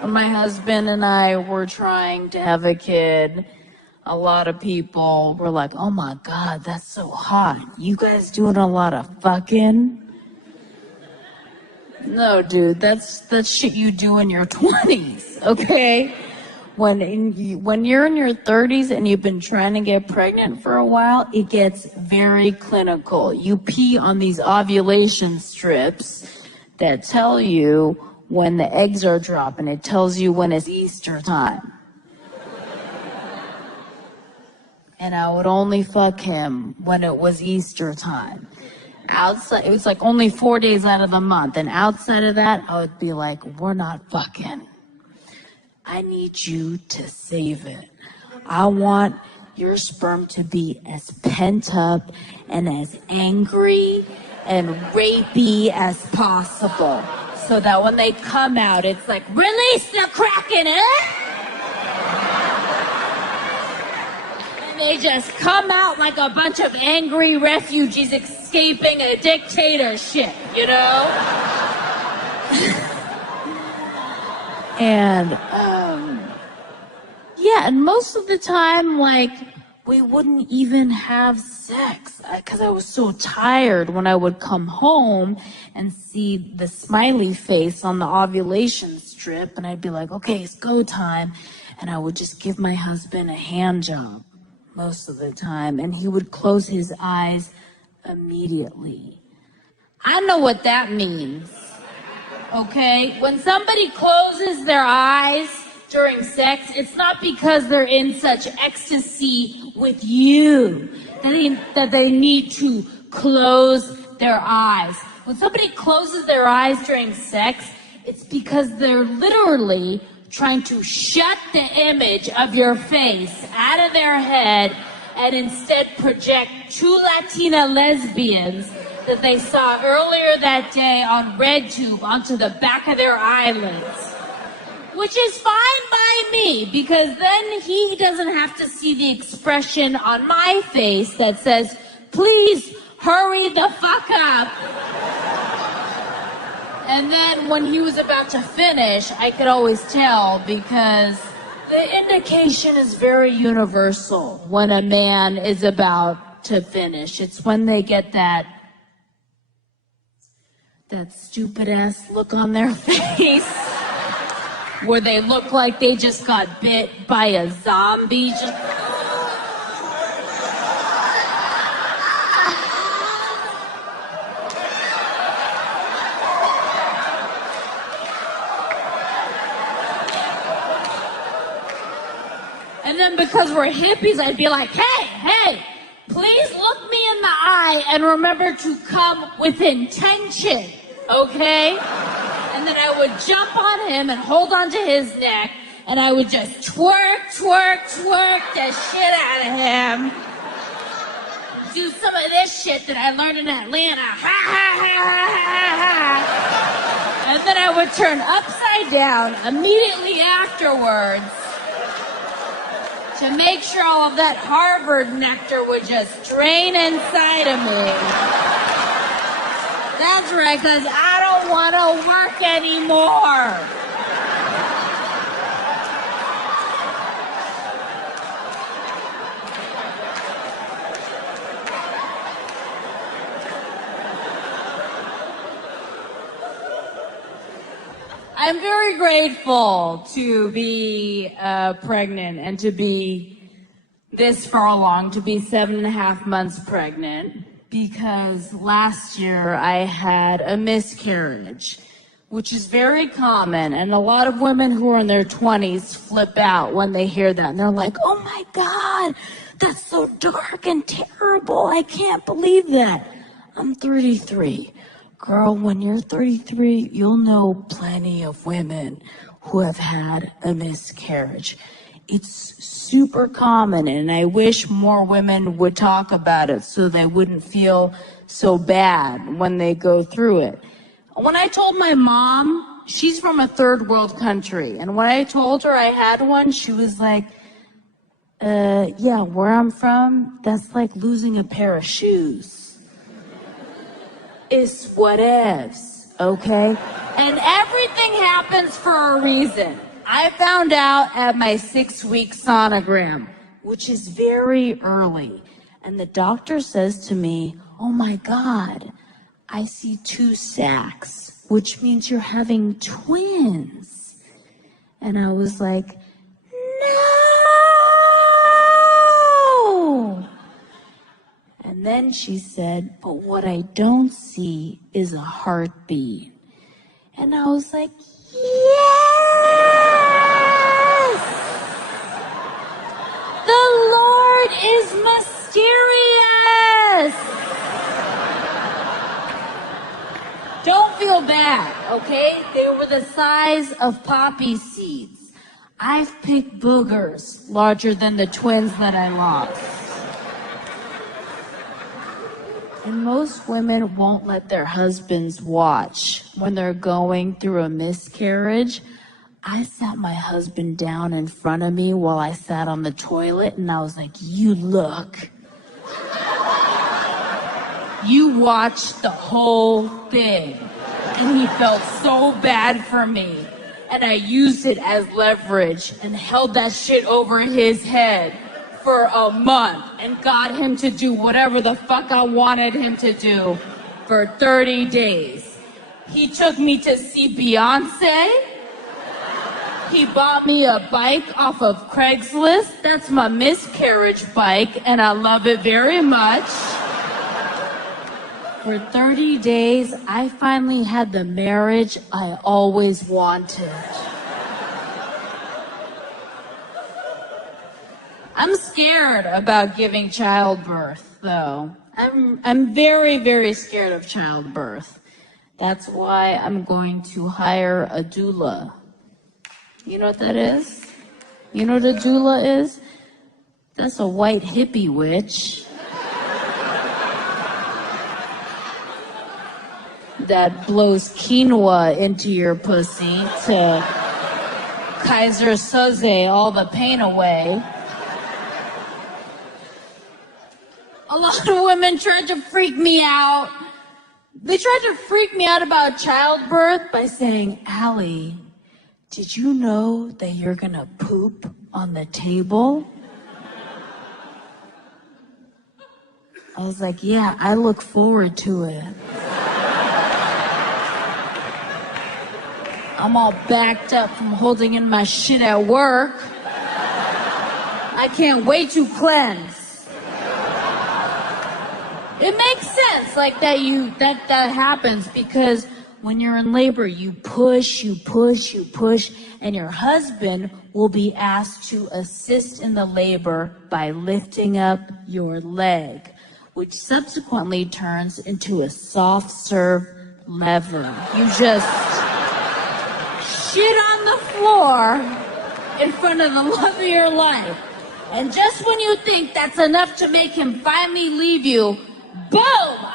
When my husband and I were trying to have a kid, a lot of people were like, oh my God, that's so hot. You guys doing a lot of fucking? No, dude, that's shit you do in your 20s, okay? When you're in your 30s and you've been trying to get pregnant for a while, it gets very clinical. You pee on these ovulation strips that tell you when the eggs are dropping. It tells you when it's Easter time. And I would only fuck him when it was Easter time. Outside, it was like only 4 days out of the month. And outside of that, I would be like, we're not fucking. I need you to save it. I want your sperm to be as pent up and as angry and rapey as possible, so that when they come out, it's like, release the Kraken, And they just come out like a bunch of angry refugees escaping a dictatorship, you know? And, yeah, and most of the time, like, we wouldn't even have sex, because I was so tired when I would come home and see the smiley face on the ovulation strip, and I'd be like, okay, it's go time, and I would just give my husband a hand job most of the time, and he would close his eyes immediately. I know what that means. Okay? When somebody closes their eyes during sex, it's not because they're in such ecstasy with you that they need to close their eyes. When somebody closes their eyes during sex, it's because they're literally trying to shut the image of your face out of their head and instead project two Latina lesbians that they saw earlier that day on RedTube onto the back of their eyelids. Which is fine by me, because then he doesn't have to see the expression on my face that says, please hurry the fuck up. And then when he was about to finish, I could always tell, because The indication is very universal when a man is about to finish. It's when they get that stupid ass look on their face where they look like they just got bit by a zombie. And then because we're hippies, I'd be like, hey, please look me in the eye and remember to come with intention, okay? And then I would jump on him and hold onto his neck, and I would just twerk the shit out of him. Do some of this shit that I learned in Atlanta. And then I would turn upside down immediately afterwards to make sure all of that Harvard nectar would just drain inside of me. That's right, because I don't want to work anymore. I'm very grateful to be pregnant and to be this far along, to be 7.5 months pregnant, because last year I had a miscarriage, which is very common, and a lot of women who are in their 20s flip out when they hear that, and they're like, oh my God, that's so dark and terrible, I can't believe that. I'm 33. Girl, when you're 33, you'll know plenty of women who have had a miscarriage. It's super common, and I wish more women would talk about it so they wouldn't feel so bad when they go through it. When I told my mom, she's from a third world country, and when I told her I had one, she was like, yeah, where I'm from, that's like losing a pair of shoes. It's whatevs, okay? And everything happens for a reason. I found out at my 6-week sonogram, which is very early. And the doctor says to me, oh my God, I see 2 sacs, which means you're having twins. And I was like, no! And then she said, but what I don't see is a heartbeat. And I was like, yes! The Lord is mysterious! Don't feel bad, okay? They were the size of poppy seeds. I've picked boogers larger than the twins that I lost. And most women won't let their husbands watch when they're going through a miscarriage. I sat my husband down in front of me while I sat on the toilet, and I was like, you look. You watched the whole thing. And he felt so bad for me. And I used it as leverage and held that shit over his head for a month and got him to do whatever the fuck I wanted him to do for 30 days. He took me to see Beyonce. He bought me a bike off of Craigslist. That's my miscarriage bike, and I love it very much. For 30 days, I finally had the marriage I always wanted. I'm scared about giving childbirth, though. I'm very, very scared of childbirth. That's why I'm going to hire a doula. You know what that is? You know what a doula is? That's a white hippie witch that blows quinoa into your pussy to Kaiser Soze all the pain away. A lot of women tried to freak me out. They tried to freak me out about childbirth by saying, Allie, did you know that you're gonna poop on the table? I was like, yeah, I look forward to it. I'm all backed up from holding in my shit at work. I can't wait to cleanse. It makes sense like that happens because when you're in labor, you push, and your husband will be asked to assist in the labor by lifting up your leg, which subsequently turns into a soft serve lever. You just shit on the floor in front of the love of your life. And just when you think that's enough to make him finally leave you, boom,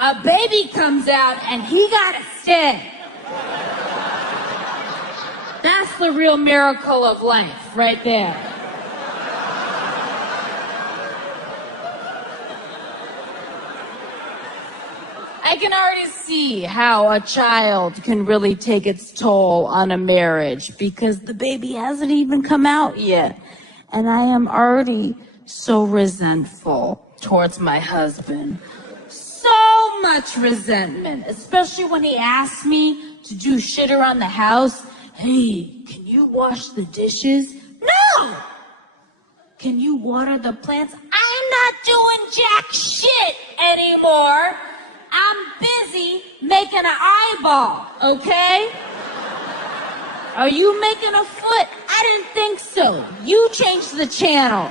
a baby comes out and he gotta stay. That's the real miracle of life right there. I can already see how a child can really take its toll on a marriage because the baby hasn't even come out yet. And I am already so resentful towards my husband. So much resentment, especially when he asks me to do shit around the house. Hey, can you wash the dishes? No! Can you water the plants? I'm not doing jack shit anymore. I'm busy making an eyeball, okay? Are you making a foot? I didn't think so. You changed the channel.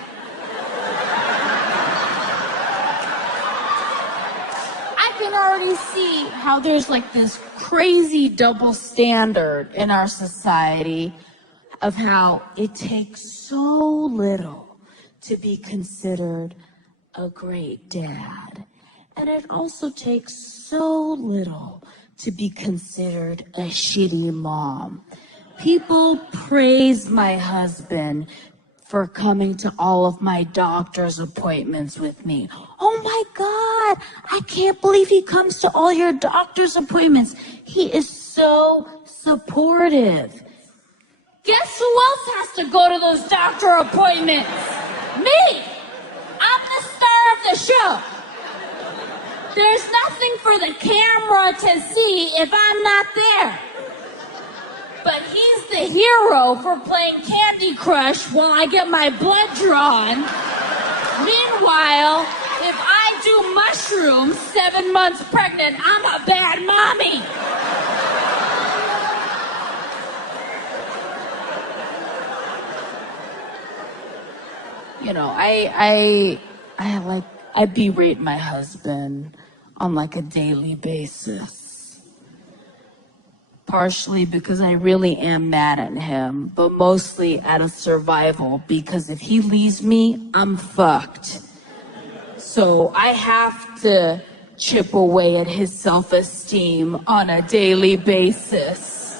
I can already see how there's like this crazy double standard in our society of how it takes so little to be considered a great dad. And it also takes so little to be considered a shitty mom. People praise my husband for coming to all of my doctor's appointments with me. Oh my God, I can't believe he comes to all your doctor's appointments. He is so supportive. Guess who else has to go to those doctor appointments? Me! I'm the star of the show. There's nothing for the camera to see if I'm not there. But he's the hero for playing Candy Crush while I get my blood drawn. Meanwhile, if I do mushrooms 7 months pregnant, I'm a bad mommy. You know, I berate my husband on like a daily basis. Partially because I really am mad at him, but mostly out of survival, because if he leaves me, I'm fucked. So I have to chip away at his self-esteem on a daily basis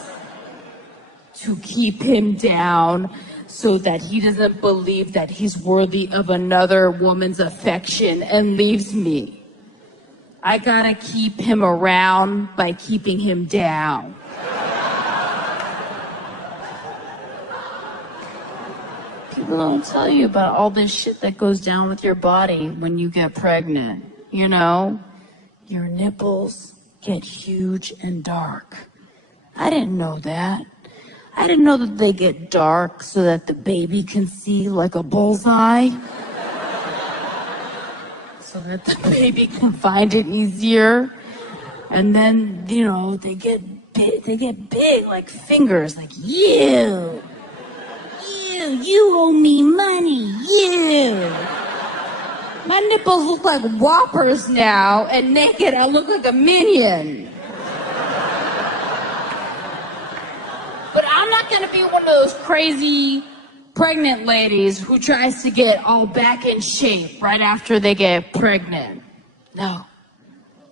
to keep him down so that he doesn't believe that he's worthy of another woman's affection and leaves me. I gotta keep him around by keeping him down. People don't tell you about all this shit that goes down with your body when you get pregnant. You know, your nipples get huge and dark. I didn't know that. I didn't know that they get dark so that the baby can see like a bullseye. So that the baby can find it easier. And then, you know, they get big like fingers, like you. You owe me money, you. My nipples look like Whoppers now, and naked I look like a minion. But I'm not gonna be one of those crazy pregnant ladies who tries to get all back in shape right after they get pregnant. No.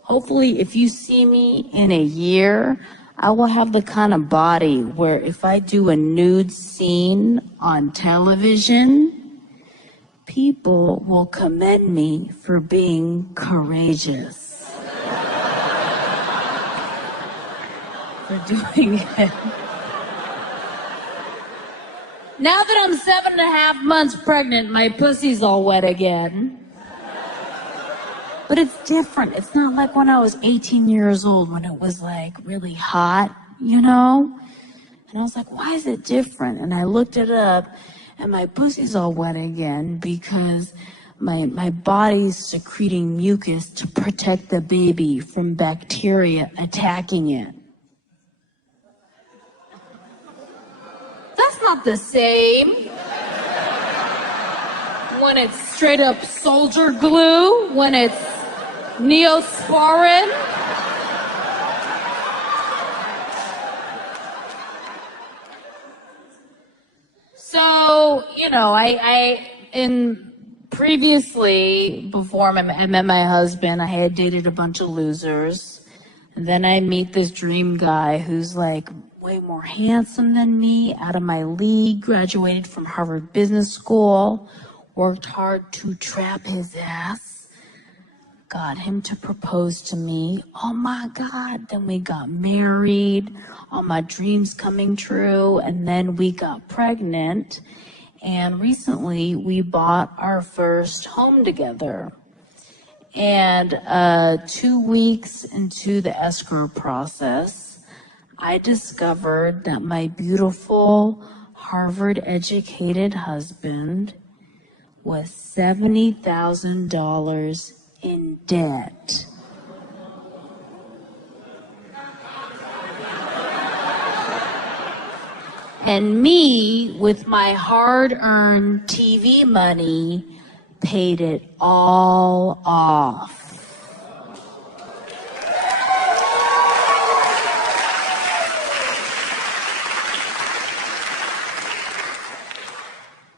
Hopefully, if you see me in a year, I will have the kind of body where if I do a nude scene on television, people will commend me for being courageous. For doing it. Now that I'm 7.5 months pregnant, my pussy's all wet again. But it's different. It's not like when I was 18 years old when it was like really hot, you know? And I was like, why is it different? And I looked it up and my pussy's all wet again because my body's secreting mucus to protect the baby from bacteria attacking it. That's not the same. When it's straight up soldier glue, when it's Neosporin. So, you know, previously, before I met my husband, I had dated a bunch of losers. And then I meet this dream guy who's like way more handsome than me, out of my league, graduated from Harvard Business School, worked hard to trap his ass, got him to propose to me. Oh my God, then we got married, all my dreams coming true, and then we got pregnant. And recently we bought our first home together. And 2 weeks into the escrow process, I discovered that my beautiful Harvard-educated husband was $70,000 in debt. And me, with my hard-earned TV money, paid it all off.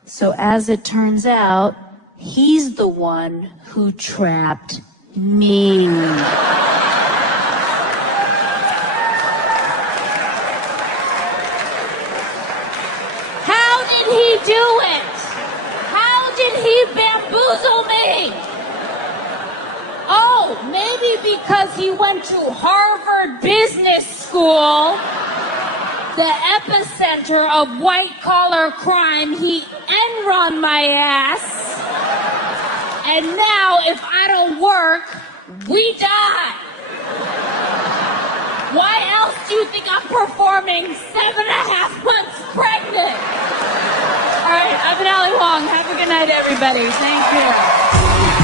So as it turns out, he's the one who trapped me. How did he do it? How did he bamboozle me? Oh, maybe because he went to Harvard Business School, the epicenter of white-collar crime. He Enron my ass. And now, if I don't work, we die. Why else do you think I'm performing 7.5 months pregnant? All right, I've been Ali Wong. Have a good night, everybody. Thank you.